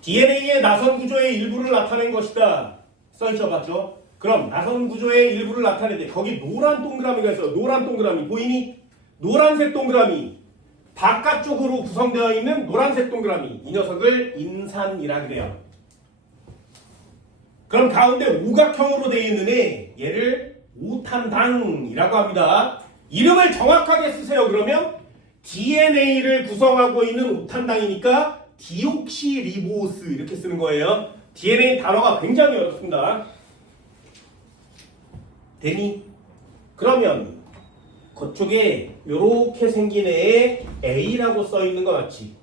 DNA의 나선 구조의 일부를 나타낸 것이다. 써있죠, 봤죠? 그럼 나선 구조의 일부를 나타내는데 거기 노란 동그라미가 있어요. 노란 동그라미 보이니? 노란색 동그라미 바깥쪽으로 구성되어 있는 노란색 동그라미 이 녀석을 인산이라 그래요. 그럼 가운데 오각형으로 되어 있는 애 얘를 오탄당이라고 합니다. 이름을 정확하게 쓰세요. 그러면 DNA를 구성하고 있는 오탄당이니까 디옥시리보스 이렇게 쓰는 거예요. DNA 단어가 굉장히 어렵습니다. 되니? 그러면 그쪽에 이렇게 생긴 애에 A라고 써있는 거 맞지?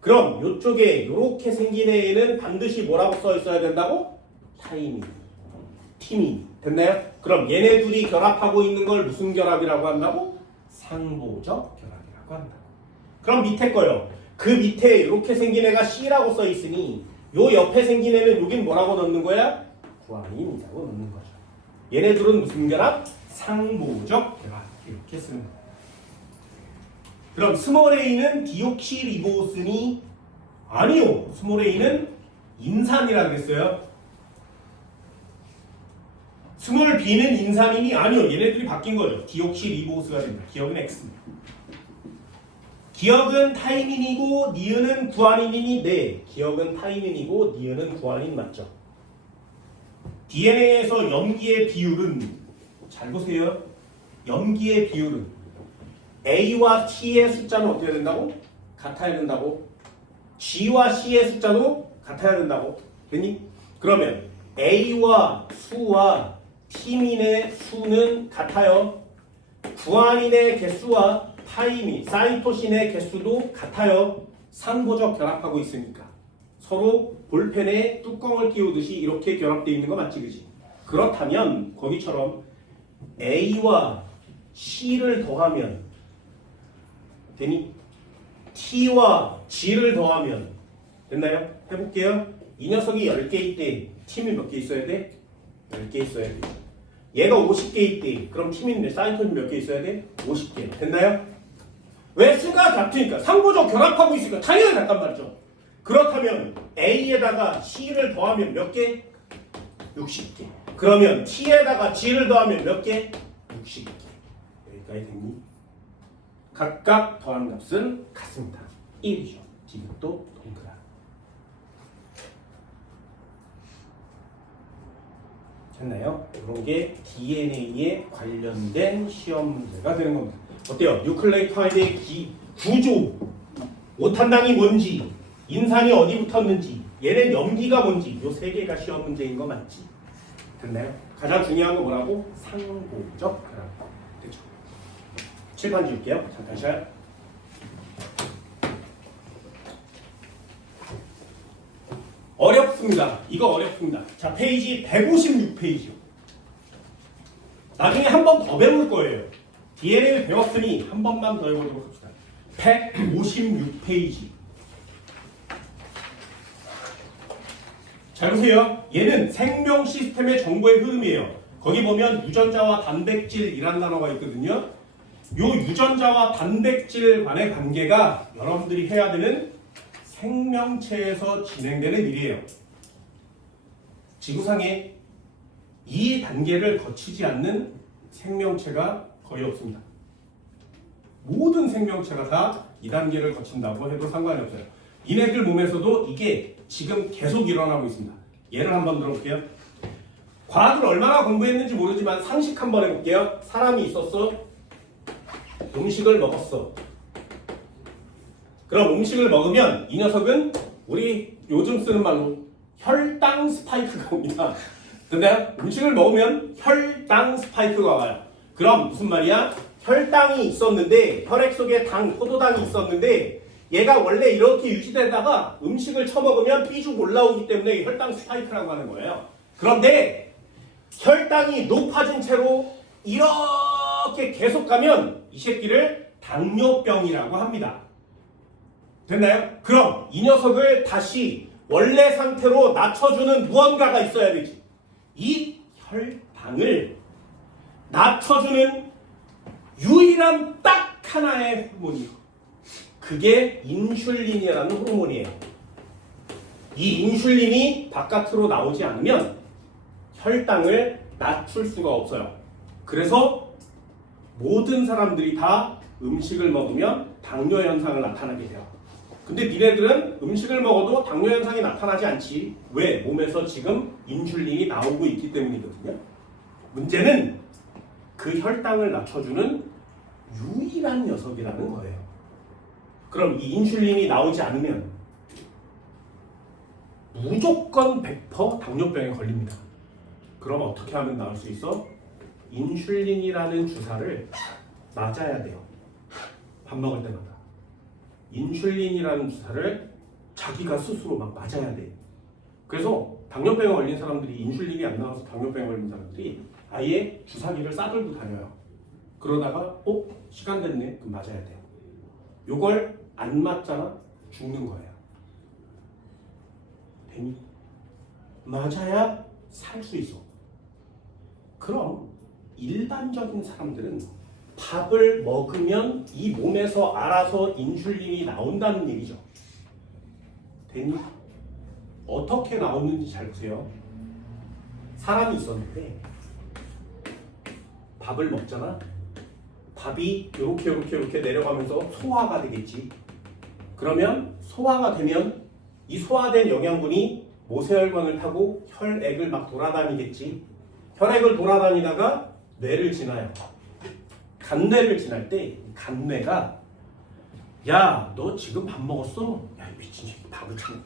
그럼 이쪽에 이렇게 생긴 애에는 반드시 뭐라고 써있어야 된다고? 타이민, 티민. 됐나요? 그럼 얘네 둘이 결합하고 있는 걸 무슨 결합이라고 한다고? 상보적 결합이라고 한다. 그럼 밑에 거요. 그 밑에 이렇게 생긴 애가 C라고 써있으니 요 옆에 생긴 애는 여긴 뭐라고 넣는 거야? 구아닌이라고 넣는 거죠. 얘네들은 무슨 결합? 상보적 결합. 이렇게 쓰는 거예요. 그럼 스몰 a는 디옥시리보스니? 아니요. 스몰 a는 인산이라 그랬어요. 스몰 b는 인산이니? 아니요. 얘네들이 바뀐 거죠. 디옥시리보스가 됩니다. 기억은 X. 기억은 타이민이고 니은은 구아닌이니? 네. 기억은 타이민이고 니은은 구아닌 맞죠? DNA에서 염기의 비율은 잘 보세요. 염기의 비율은 A와 T의 숫자는 어떻게 된다고? 같아야 된다고. G와 C의 숫자도 같아야 된다고. 됐니? 그러면 A와 수와 티민의 수는 같아요. 구아닌의 개수와 타이민, 사이토신의 개수도 같아요. 상보적 결합하고 있으니까. 서로 볼펜에 뚜껑을 끼우듯이 이렇게 결합되어 있는 거 맞지, 그지? 그렇다면 거기처럼 A와 C를 더하면 되니? T와 G를 더하면 됐나요? 해볼게요. 이 녀석이 10개일 때 팀이 몇 개 있어야 돼? 10개 있어야 돼. 얘가 50개일 때 그럼 팀인데 사이토신 몇 개 있어야 돼? 50개. 됐나요? 왜? 수가 같으니까. 상보적 결합하고 있으니까 당연히 같단 말이죠. 그렇다면 A에다가 C를 더하면 몇 개? 60개. 그러면 T에다가 G를 더하면 몇 개? 60개. 여기까지 됐니? 각각 더한 값은 같습니다. 1이죠. 디귿도 동그라. 됐나요? 이런 게 DNA에 관련된 시험 문제가 되는 겁니다. 어때요? 뉴클레오타이드의 구조, 오탄당이 뭔지, 인산이 어디 붙었는지, 얘는 염기가 뭔지, 요 세 개가 시험 문제인 거 맞지? 됐나요? 가장 중요한 거 뭐라고? 상호적 혈압. 됐죠? 칠판 지울게요. 잠깐 쉬어요. 어렵습니다. 이거 어렵습니다. 자, 페이지 156페이지요. 나중에 한 번 더 배울 거예요. DNA를 배웠으니 한 번만 더 해보도록 합시다. 156페이지. 잘 보세요. 얘는 생명 시스템의 정보의 흐름이에요. 거기 보면 유전자와 단백질이라는 단어가 있거든요. 요 유전자와 단백질 간의 관계가 여러분들이 해야 되는 생명체에서 진행되는 일이에요. 지구상에 이 단계를 거치지 않는 생명체가 거의 없습니다. 모든 생명체가 다 이 단계를 거친다고 해도 상관이 없어요. 이네들 몸에서도 이게 지금 계속 일어나고 있습니다. 예를 한번 들어볼게요. 과학을 얼마나 공부했는지 모르지만 상식 한번 해볼게요. 사람이 있었어. 음식을 먹었어. 그럼 음식을 먹으면 이 녀석은 우리 요즘 쓰는 말로 혈당 스파이크가 옵니다. 근데 음식을 먹으면 혈당 스파이크가 와요. 그럼 무슨 말이야? 혈당이 있었는데 혈액 속에 포도당이 있었는데 얘가 원래 이렇게 유지되다가 음식을 처먹으면 삐죽 올라오기 때문에 혈당 스파이크라고 하는 거예요. 그런데 혈당이 높아진 채로 이렇게 계속 가면 이 새끼를 당뇨병이라고 합니다. 됐나요? 그럼 이 녀석을 다시 원래 상태로 낮춰주는 무언가가 있어야 되지. 이 혈당을 낮춰주는 유일한 딱 하나의 호르몬이에요. 그게 인슐린이라는 호르몬이에요. 이 인슐린이 바깥으로 나오지 않으면 혈당을 낮출 수가 없어요. 그래서 모든 사람들이 다 음식을 먹으면 당뇨 현상을 나타나게 돼요. 근데 니네들은 음식을 먹어도 당뇨 현상이 나타나지 않지. 왜? 몸에서 지금 인슐린이 나오고 있기 때문이거든요. 문제는 그 혈당을 낮춰주는 유일한 녀석이라는 거예요. 그럼 이 인슐린이 나오지 않으면 무조건 100% 당뇨병에 걸립니다. 그럼 어떻게 하면 나을 수 있어? 인슐린이라는 주사를 맞아야 돼요. 밥 먹을 때마다. 인슐린이라는 주사를 자기가 스스로 막 맞아야 돼. 그래서 당뇨병에 걸린 사람들이 인슐린이 안 나와서 당뇨병에 걸린 사람들이 아예 주사기를 싸들고 다녀요. 그러다가 시간 됐네. 그럼 맞아야 돼요. 요걸 안 맞잖아? 죽는 거예요. 되니? 맞아야 살 수 있어. 그럼 일반적인 사람들은 밥을 먹으면 이 몸에서 알아서 인슐린이 나온다는 얘기죠. 되니? 어떻게 나오는지 잘 보세요. 사람이 있었는데 밥을 먹잖아. 밥이 이렇게 내려가면서 소화가 되겠지. 그러면 소화가 되면 이 소화된 영양분이 모세혈관을 타고 혈액을 막 돌아다니겠지. 혈액을 돌아다니다가 뇌를 지나요. 간뇌를 지날 때 간뇌가 야, 너 지금 밥 먹었어? 야, 미친 새끼 밥을 참.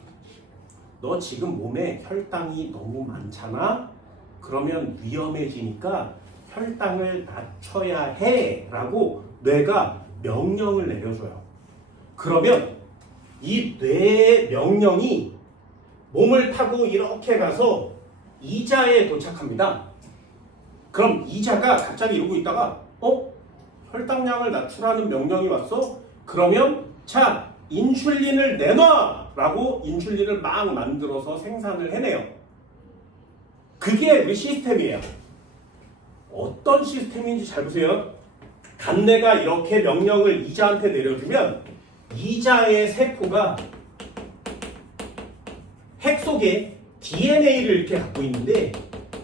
너 지금 몸에 혈당이 너무 많잖아? 그러면 위험해지니까 혈당을 낮춰야 해 라고 뇌가 명령을 내려줘요. 그러면 이 뇌의 명령이 몸을 타고 이렇게 가서 이자에 도착합니다. 그럼 이자가 갑자기 이러고 있다가 혈당량을 낮추라는 명령이 왔어? 그러면 자, 인슐린을 내놔! 라고 인슐린을 막 만들어서 생산을 해내요. 그게 우리 시스템이에요. 어떤 시스템인지 잘 보세요. 간뇌가 이렇게 명령을 이자한테 내려주면 이자의 세포가 핵 속에 DNA를 이렇게 갖고 있는데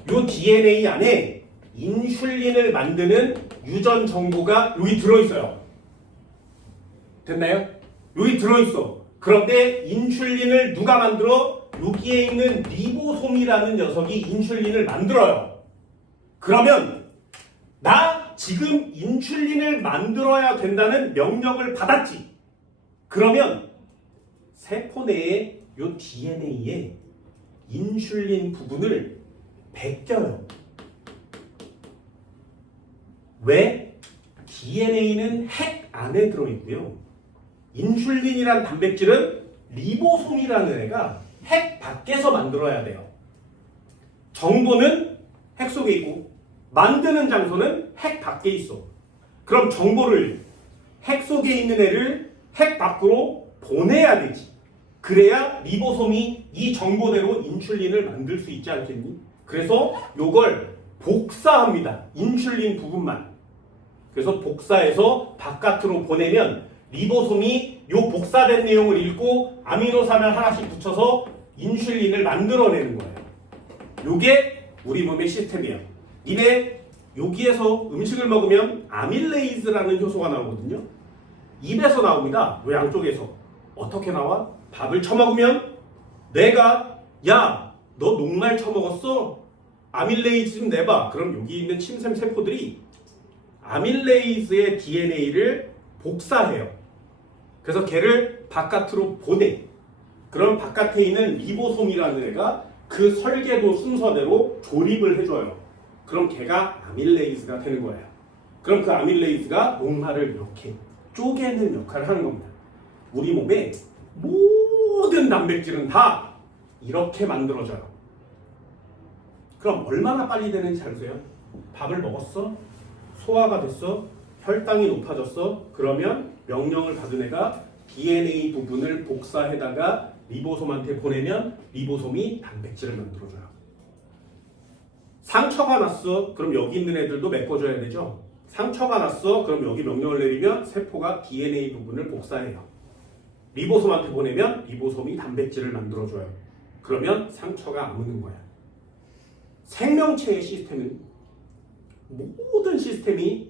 이 DNA 안에 인슐린을 만드는 유전 정보가 여기 들어있어요. 됐나요? 여기 들어있어. 그런데 인슐린을 누가 만들어? 여기에 있는 리보솜이라는 녀석이 인슐린을 만들어요. 그러면 나 지금 인슐린을 만들어야 된다는 명령을 받았지. 그러면 세포 내에 요 DNA에 인슐린 부분을 베껴요. 왜? DNA는 핵 안에 들어있고요. 인슐린이란 단백질은 리보솜이라는 애가 핵 밖에서 만들어야 돼요. 정보는 핵 속에 있고 만드는 장소는 핵 밖에 있어. 그럼 정보를 핵 속에 있는 애를 핵 밖으로 보내야 되지. 그래야 리보솜이 이 정보대로 인슐린을 만들 수 있지 않겠니? 그래서 요걸 복사합니다. 인슐린 부분만. 그래서 복사해서 바깥으로 보내면 리보솜이 요 복사된 내용을 읽고 아미노산을 하나씩 붙여서 인슐린을 만들어내는 거예요. 요게 우리 몸의 시스템이에요. 니네 여기에서 음식을 먹으면 아밀레이즈라는 효소가 나오거든요. 입에서 나옵니다. 요 양쪽에서. 어떻게 나와? 밥을 처먹으면 내가 야, 너 녹말 처먹었어? 아밀레이즈 좀 내봐. 그럼 여기 있는 침샘 세포들이 아밀레이즈의 DNA를 복사해요. 그래서 걔를 바깥으로 보내. 그럼 바깥에 있는 리보솜이라는 애가 그 설계도 순서대로 조립을 해줘요. 그럼 걔가 아밀레이즈가 되는 거예요. 그럼 그 아밀레이즈가 녹말을 이렇게 쪼개는 역할을 하는 겁니다. 우리 몸의 모든 단백질은 다 이렇게 만들어져요. 그럼 얼마나 빨리 되는지 아세요? 밥을 먹었어? 소화가 됐어? 혈당이 높아졌어? 그러면 명령을 받은 애가 DNA 부분을 복사해다가 리보솜한테 보내면 리보솜이 단백질을 만들어줘요. 상처가 났어? 그럼 여기 있는 애들도 메꿔줘야 되죠? 상처가 났어? 그럼 여기 명령을 내리면 세포가 DNA 부분을 복사해요. 리보솜한테 보내면 리보솜이 단백질을 만들어줘요. 그러면 상처가 아무는 거야. 생명체의 시스템은 모든 시스템이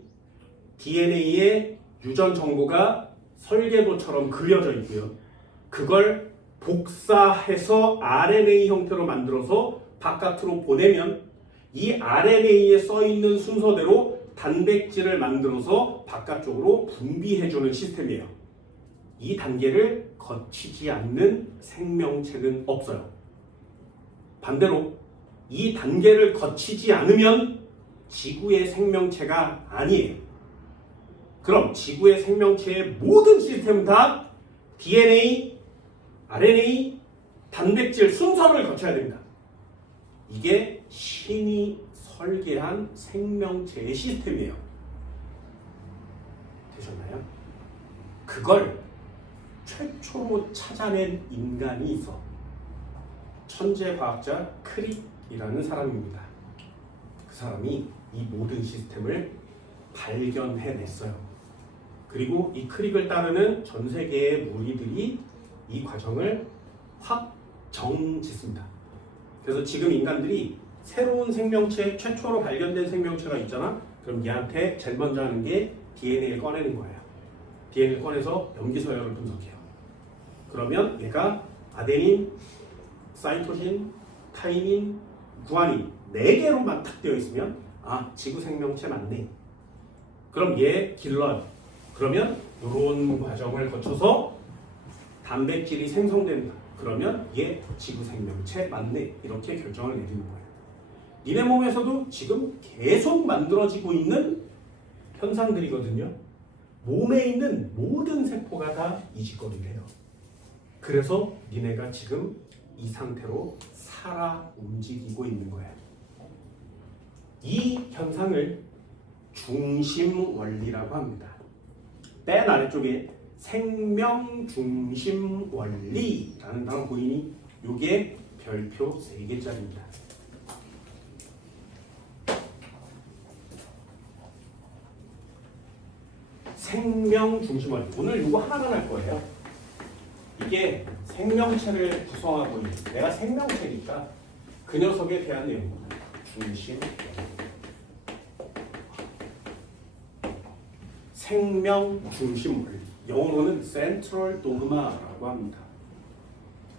DNA의 유전 정보가 설계도처럼 그려져 있고요. 그걸 복사해서 RNA 형태로 만들어서 바깥으로 보내면 이 RNA에 써있는 순서대로 단백질을 만들어서 바깥쪽으로 분비해주는 시스템이에요. 이 단계를 거치지 않는 생명체는 없어요. 반대로 이 단계를 거치지 않으면 지구의 생명체가 아니에요. 그럼 지구의 생명체의 모든 시스템은 다 DNA, RNA, 단백질 순서를 거쳐야 됩니다. 이게 신이 설계한 생명체의 시스템이에요. 되셨나요? 그걸 최초로 찾아낸 인간이 있어. 천재 과학자 크릭이라는 사람입니다. 그 사람이 이 모든 시스템을 발견해냈어요. 그리고 이 크릭을 따르는 전 세계의 무리들이 이 과정을 확정짓습니다. 그래서 지금 인간들이 새로운 생명체, 최초로 발견된 생명체가 있잖아. 그럼 얘한테 제일 먼저 하는 게 DNA를 꺼내는 거예요. DNA를 꺼내서 염기 서열을 분석해요. 그러면 얘가 아데닌, 사이토신, 타이민, 구아닌 4개로만 탁 되어 있으면 아, 지구 생명체 맞네. 그럼 얘 길러요. 그러면 이런 과정을 거쳐서 단백질이 생성된다. 그러면 얘 지구 생명체 맞네. 이렇게 결정을 내리는 거예요. 니네 몸에서도 지금 계속 만들어지고 있는 현상들이거든요. 몸에 있는 모든 세포가 다 이 짓거리를 해요. 그래서 니네가 지금 이 상태로 살아 움직이고 있는 거예요. 이 현상을 중심 원리라고 합니다. 맨 아래쪽에 생명 중심 원리라는 단어 보이니? 이게 별표 3개짜리입니다. 생명 중심 원리. 오늘 이거 하나만 할 거예요. 이게 생명체를 구성하고 있는, 내가 생명체니까 그 녀석에 대한 내용입니다. 중심 생명 중심 원리. 영어로는 Central Dogma라고 합니다.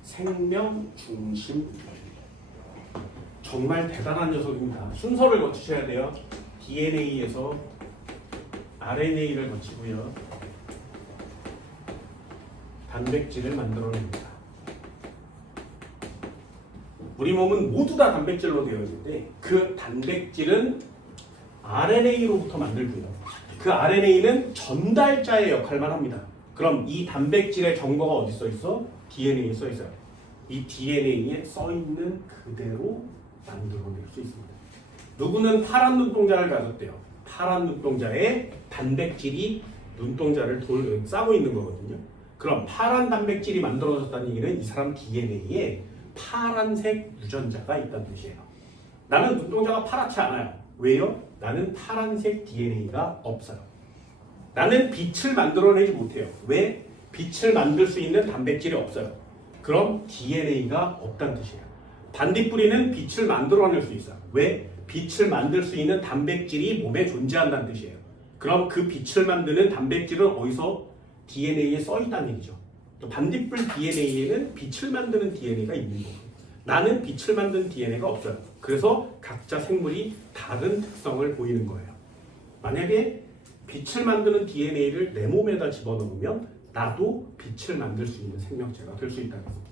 생명 중심 원리. 정말 대단한 녀석입니다. 순서를 거치셔야 돼요. DNA에서 RNA를 거치고요. 단백질을 만들어냅니다. 우리 몸은 모두 다 단백질로 되어 있는데 그 단백질은 RNA로부터 만들고요. 그 RNA는 전달자의 역할만 합니다. 그럼 이 단백질의 정보가 어디 써 있어? DNA에 써 있어요. 이 DNA에 써 있는 그대로 만들어낼 수 있습니다. 누구는 파란 눈동자를 가졌대요. 파란 눈동자에 단백질이 눈동자를 싸고 있는 거거든요. 그럼 파란 단백질이 만들어졌다는 얘기는 이 사람 DNA에 파란색 유전자가 있다는 뜻이에요. 나는 눈동자가 파랗지 않아요. 왜요? 나는 파란색 DNA가 없어요. 나는 빛을 만들어내지 못해요. 왜? 빛을 만들 수 있는 단백질이 없어요. 그럼 DNA가 없다는 뜻이에요. 반딧불이는 빛을 만들어낼 수 있어요. 왜? 빛을 만들 수 있는 단백질이 몸에 존재한다는 뜻이에요. 그럼 그 빛을 만드는 단백질은 어디서? DNA에 써 있다는 얘기죠. 또 반딧불 DNA에는 빛을 만드는 DNA가 있는 거고 나는 빛을 만드는 DNA가 없어요. 그래서 각자 생물이 다른 특성을 보이는 거예요. 만약에 빛을 만드는 DNA를 내 몸에다 집어넣으면 나도 빛을 만들 수 있는 생명체가 될 수 있다는 거예요.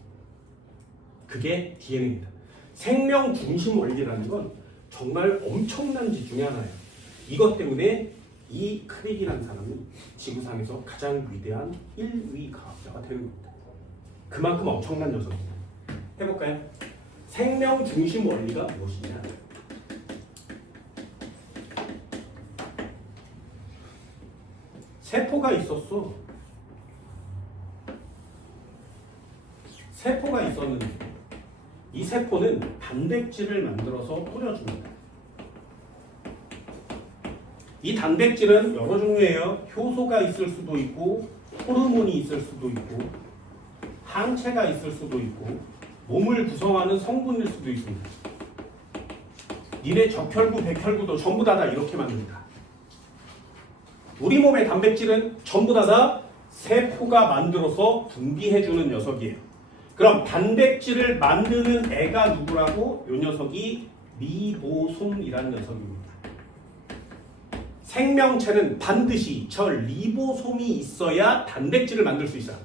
그게 DNA입니다. 생명 중심 원리라는 건 정말 엄청난 지 중에 하나예요. 이것 때문에 이 크릭이라는 사람은 지구상에서 가장 위대한 1위 과학자가 되는 겁니다. 그만큼 엄청난 녀석입니다. 해볼까요? 생명 중심 원리가 무엇이냐? 세포가 있었어. 세포가 있었는데 이 세포는 단백질을 만들어서 뿌려줍니다. 이 단백질은 여러 종류예요. 효소가 있을 수도 있고 호르몬이 있을 수도 있고 항체가 있을 수도 있고 몸을 구성하는 성분일 수도 있습니다. 니네 적혈구, 백혈구도 전부 다 이렇게 만듭니다. 우리 몸의 단백질은 전부 다 세포가 만들어서 분비해주는 녀석이에요. 그럼 단백질을 만드는 애가 누구라고? 이 녀석이 리보솜이라는 녀석입니다. 생명체는 반드시 저 리보솜이 있어야 단백질을 만들 수 있어요.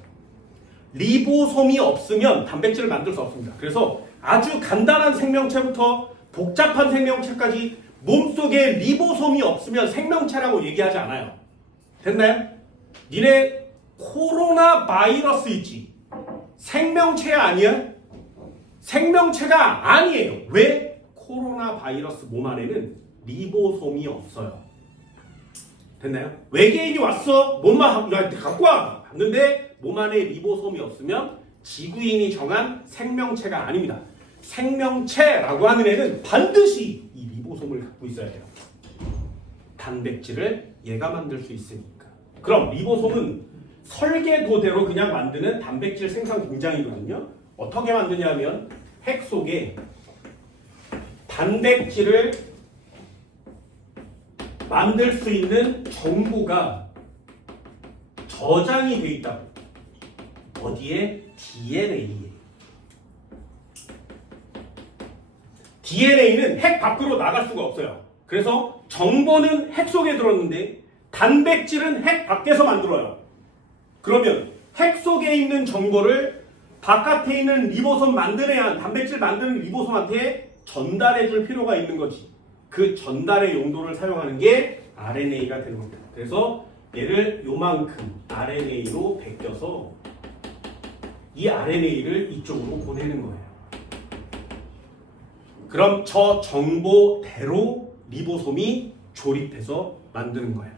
리보솜이 없으면 단백질을 만들 수 없습니다. 그래서 아주 간단한 생명체부터 복잡한 생명체까지 몸속에 리보솜이 없으면 생명체라고 얘기하지 않아요. 됐나요? 니네 코로나 바이러스 있지? 생명체야 아니야? 생명체가 아니에요. 왜? 코로나 바이러스 몸 안에는 리보솜이 없어요. 됐나요? 외계인이 왔어. 몸만 갖고 와. 봤는데 몸 안에 리보솜이 없으면 지구인이 정한 생명체가 아닙니다. 생명체라고 하는 애는 반드시 이 리보솜을 갖고 있어야 돼요. 단백질을 얘가 만들 수 있으니까. 그럼 리보솜은 설계도대로 그냥 만드는 단백질 생산 공장이거든요. 어떻게 만드냐면 핵 속에 단백질을 만들 수 있는 정보가 저장이 돼 있다고. 어디에? DNA에. DNA는 핵 밖으로 나갈 수가 없어요. 그래서 정보는 핵 속에 들었는데 단백질은 핵 밖에서 만들어요. 그러면 핵 속에 있는 정보를 바깥에 있는 리보솜 만드는 단백질 만드는 리보솜한테 전달해 줄 필요가 있는 거지. 그 전달의 용도를 사용하는 게 RNA가 되는 겁니다. 그래서 얘를 요만큼 RNA로 베껴서 이 RNA를 이쪽으로 보내는 거예요. 그럼 저 정보대로 리보솜이 조립해서 만드는 거예요.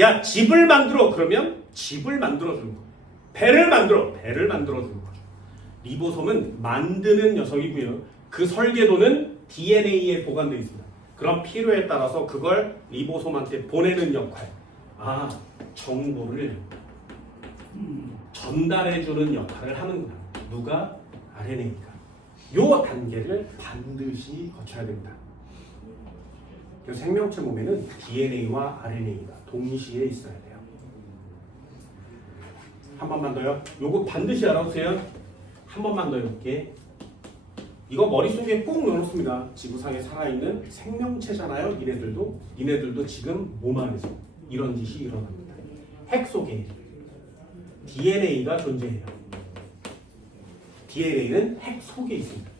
야, 집을 만들어. 그러면 집을 만들어주는 거예요. 배를 만들어. 배를 만들어주는 거죠. 리보솜은 만드는 녀석이고요. 그 설계도는 DNA에 보관되어 있습니다. 그럼 필요에 따라서 그걸 리보솜한테 보내는 역할. 정보를 전달해주는 역할을 하는구나. 누가? RNA가. 요 단계를 반드시 거쳐야 됩니다. 생명체 몸에는 DNA와 RNA가 동시에 있어야 돼요. 한 번만 더요. 요거 반드시 알아두세요. 한 번만 더 해볼게. 이거 머릿속에 꼭 넣어놓습니다. 지구상에 살아있는 생명체잖아요. 니네들도 지금 몸 안에서 이런 짓이 일어납니다. 핵 속에 DNA가 존재해요. DNA는 핵 속에 있습니다.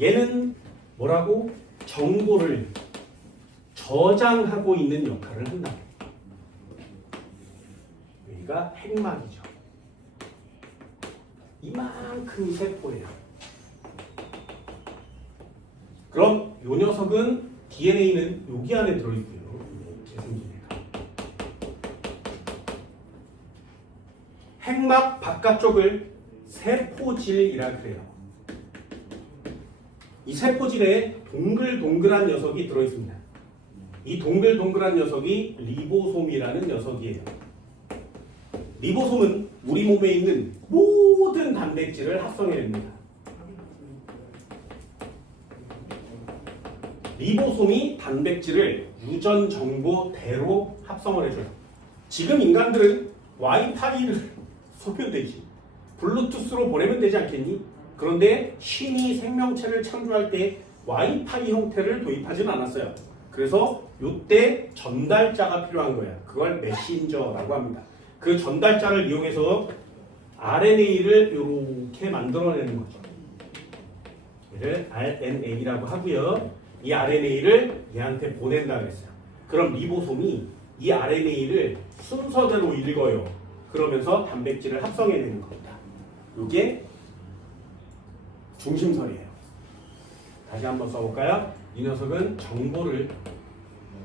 얘는 뭐라고? 정보를 저장하고 있는 역할을 한다. 여기가 핵막이죠. 이만큼 세포예요. 그럼 이 녀석은 DNA는 여기 안에 들어있고요. 이렇게 생긴 애가. 핵막 바깥쪽을 세포질이라 그래요. 이 세포질에 동글동글한 녀석이 들어있습니다. 이 동글동글한 녀석이 리보솜이라는 녀석이에요. 리보솜은 우리 몸에 있는 모든 단백질을 합성해냅니다. 리보솜이 단백질을 유전 정보대로 합성을 해줘요. 지금 인간들은 와이파이를 쏘면 되지, 블루투스로 보내면 되지 않겠니? 그런데 신이 생명체를 창조할 때 와이파이 형태를 도입하진 않았어요. 그래서 이때 전달자가 필요한 거예요. 그걸 메신저라고 합니다. 그 전달자를 이용해서 RNA를 이렇게 만들어내는 거죠. 얘를 RNA라고 하고요. 이 RNA를 얘한테 보낸다 그랬어요. 그럼 리보솜이 이 RNA를 순서대로 읽어요. 그러면서 단백질을 합성해내는 겁니다. 이게 중심설이에요. 다시 한번 써볼까요? 이 녀석은 정보를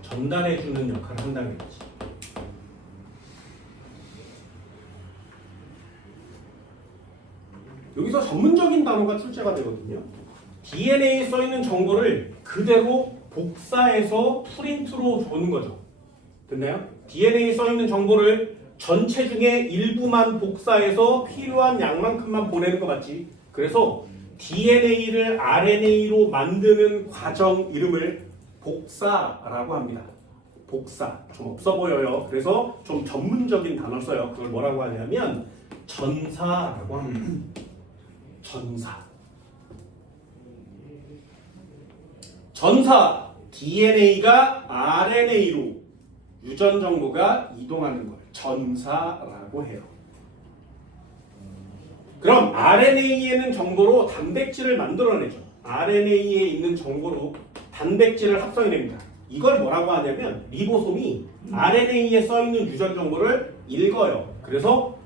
전달해주는 역할을 한다는 거지. 여기서 전문적인 단어가 출제가 되거든요. DNA에 써있는 정보를 그대로 복사해서 프린트로 보는 거죠. 됐나요? DNA에 써있는 정보를 전체 중에 일부만 복사해서 필요한 양만큼만 보내는 거 맞지? 그래서 DNA를 RNA로 만드는 과정 이름을 복사라고 합니다. 복사. 좀 없어 보여요. 그래서 좀 전문적인 단어 써요. 그걸 뭐라고 하냐면 전사라고 합니다. 전사. 전사. DNA가 RNA로 유전 정보가 이동하는 걸 전사라고 해요. 그럼 RNA에 있는 정보로 단백질을 만들어내죠. RNA에 있는 정보로 단백질을 합성해냅니다. 이걸 뭐라고 하냐면 리보솜이 RNA에 써있는 유전 정보를 읽어요. 그래서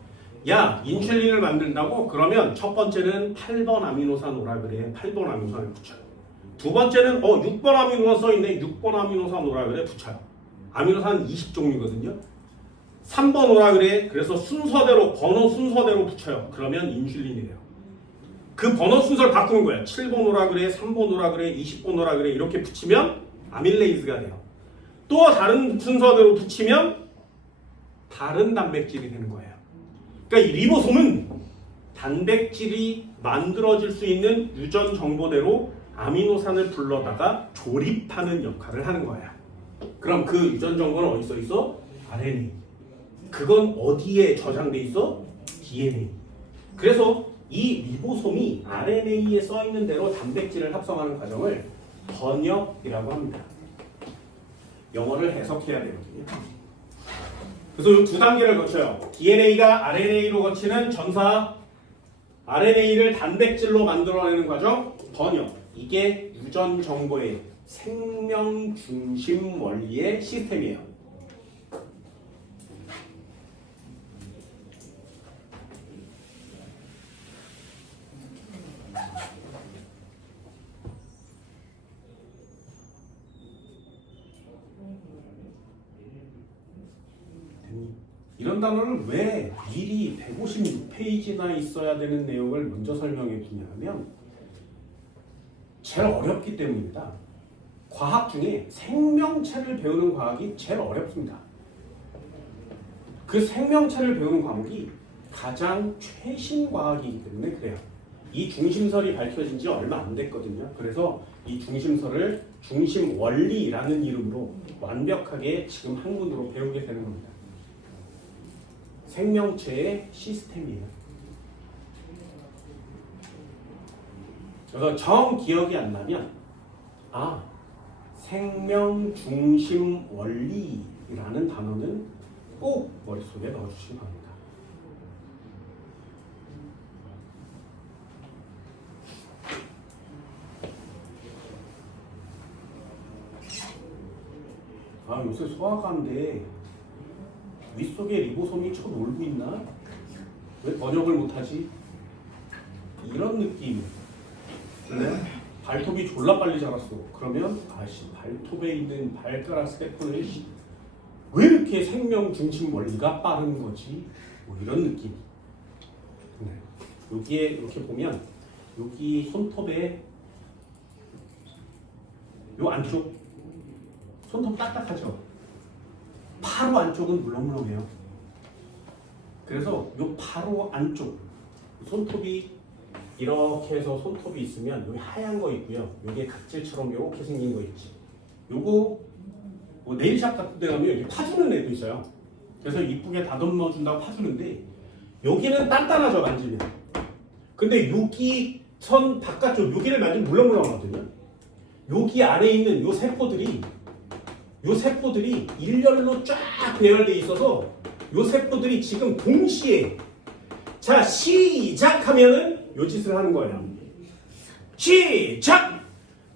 야, 인슐린을 만든다고? 그러면 첫 번째는 8번 아미노산 오라 그래. 8번 아미노산을 붙여요. 두 번째는 6번 아미노산 써있네. 6번 아미노산 오라 그래. 붙여요. 아미노산 20종류거든요. 3번 오라 그래. 그래서 순서대로, 번호 순서대로 붙여요. 그러면 인슐린이 돼요. 그 번호 순서를 바꾸는 거야. 7번 오라 그래, 3번 오라 그래, 20번 오라 그래. 이렇게 붙이면 아밀레이즈가 돼요. 또 다른 순서대로 붙이면 다른 단백질이 되는 거예요. 그러니까 이 리보솜은 단백질이 만들어질 수 있는 유전 정보대로 아미노산을 불러다가 조립하는 역할을 하는 거야. 그럼 그 유전 정보는 어디 써 있어? RNA. 그건 어디에 저장돼 있어? DNA. 그래서 이 리보솜이 RNA에 써 있는 대로 단백질을 합성하는 과정을 번역이라고 합니다. 영어를 해석해야 되거든요. 그래서 이 두 단계를 거쳐요. DNA가 RNA로 거치는 전사, RNA를 단백질로 만들어내는 과정, 번역. 이게 유전 정보의 생명 중심 원리의 시스템이에요. 이런 단어를 왜 미리 156페이지나 있어야 되는 내용을 먼저 설명해 주냐면 제일 어렵기 때문입니다. 과학 중에 생명체를 배우는 과학이 제일 어렵습니다. 그 생명체를 배우는 과목이 가장 최신 과학이기 때문에 그래요. 이 중심설이 밝혀진 지 얼마 안 됐거든요. 그래서 이 중심설을 중심 원리라는 이름으로 완벽하게 지금 한문으로 배우게 되는 겁니다. 생명체의 시스템이에요. 그래서 정 기억이 안 나면 생명 중심 원리라는 단어는 꼭 머릿속에 넣어주시기 바랍니다. 요새 소화가인데 윗속에 리보솜이 쳐 놀고 있나? 왜 번역을 못하지? 이런 느낌. 근데 발톱이 졸라 빨리 자랐어. 그러면 아씨 발톱에 있는 발가락 스테프는 왜 이렇게 생명 중심 원리가 빠른 거지? 뭐 이런 느낌. 네. 여기에 이렇게 보면 여기 손톱에 요 안쪽 손톱 딱딱하죠? 바로 안쪽은 물렁물렁해요. 그래서 요 바로 안쪽 손톱이 이렇게 해서 손톱이 있으면 여기 하얀 거 있고요. 여기에 각질처럼 이렇게 생긴 거 있지. 요거 뭐 네일샵 같은 데 가면 이렇게 파주는 애도 있어요. 그래서 이쁘게 다듬어 준다고 파주는데 여기는 단단하죠 만지면. 근데 여기 선 바깥쪽 여기를 만지면 물렁물렁하거든요. 여기 안에 있는 요 세포들이 일렬로 쫙 배열돼 있어서 요 세포들이 지금 동시에 자 시작하면은 요 짓을 하는 거예요. 시작!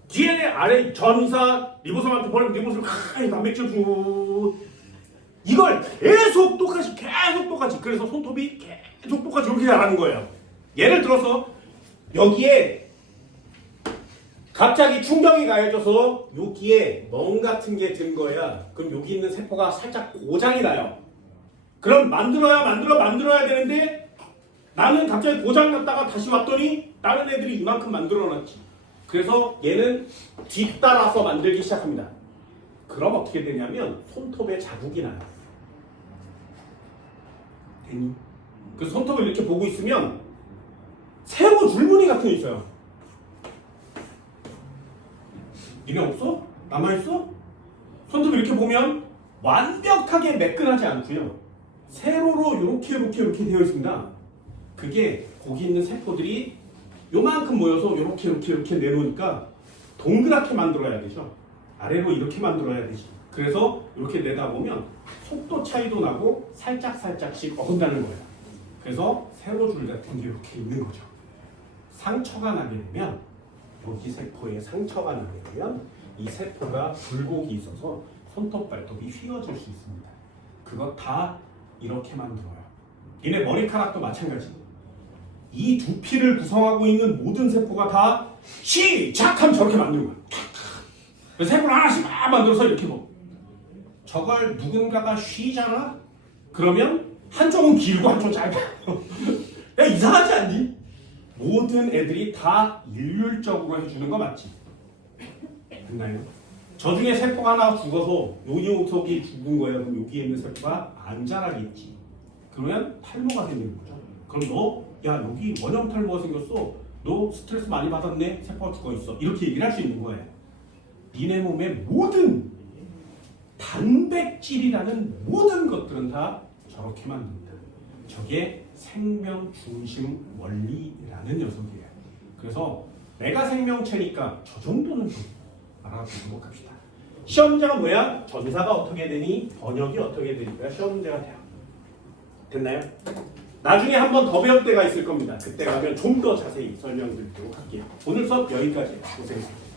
DNA 아래 전사 리보솜한테 버리고 리보솜 단백질 주 이걸 계속 똑같이 그래서 손톱이 계속 똑같이 이렇게 자라는 거예요. 예를 들어서 여기에 갑자기 충격이 가해져서 여기에 멍 같은 게 든 거야. 그럼 여기 있는 세포가 살짝 고장이 나요. 그럼 만들어야 되는데 나는 갑자기 고장 났다가 다시 왔더니 다른 애들이 이만큼 만들어놨지. 그래서 얘는 뒤따라서 만들기 시작합니다. 그럼 어떻게 되냐면 손톱에 자국이 나요. 되니? 그 손톱을 이렇게 보고 있으면 세로 줄무늬 같은 게 있어요. 니네 없어? 남아있어? 손톱 이렇게 보면 완벽하게 매끈하지 않고요. 세로로 이렇게 되어 있습니다. 그게 거기 있는 세포들이 요만큼 모여서 이렇게 내놓으니까 동그랗게 만들어야 되죠. 아래로 이렇게 만들어야 되지. 그래서 이렇게 내다 보면 속도 차이도 나고 살짝씩 어긋나는 거예요. 그래서 세로줄 같은 게 이렇게 있는 거죠. 상처가 나게 되면 여기 세포에 상처가 나게 되면 이 세포가 굴곡이 있어서 손톱 발톱이 휘어질 수 있습니다. 그거 다 이렇게 만들어요. 얘네 머리카락도 마찬가지. 이 두피를 구성하고 있는 모든 세포가 다 시작하면 저렇게 만드는 거예요. 세포를 하나씩 막 만들어서 이렇게 뭐 저걸 누군가가 쉬잖아? 그러면 한쪽은 길고 한쪽은 짧아. 야 이상하지 않니? 모든 애들이 다 일률적으로 해주는 거 맞지? 됐나요? 저 중에 세포가 하나 죽어서 요 녀석이 죽은 거예요. 그럼 여기에 있는 세포가 안 자라겠지. 그러면 탈모가 생기는 거죠. 그럼 야 여기 원형 탈모가 생겼어. 너 스트레스 많이 받았네. 세포가 죽어 있어. 이렇게 얘기를 할 수 있는 거예요. 니네 몸의 모든 단백질이라는 모든 것들은 다 저렇게 만듭니다. 저게 생명 중심 원리라는 녀석이에요. 그래서 내가 생명체니까 저 정도는 좀 알아보도록 합시다. 시험 문제가 뭐야? 전사가 어떻게 되니? 번역이 어떻게 되니까 시험 문제가 돼요. 됐나요? 나중에 한 번 더 배울 때가 있을 겁니다. 그때 가면 좀 더 자세히 설명드리도록 할게요. 오늘 수업 여기까지. 고생했습니다.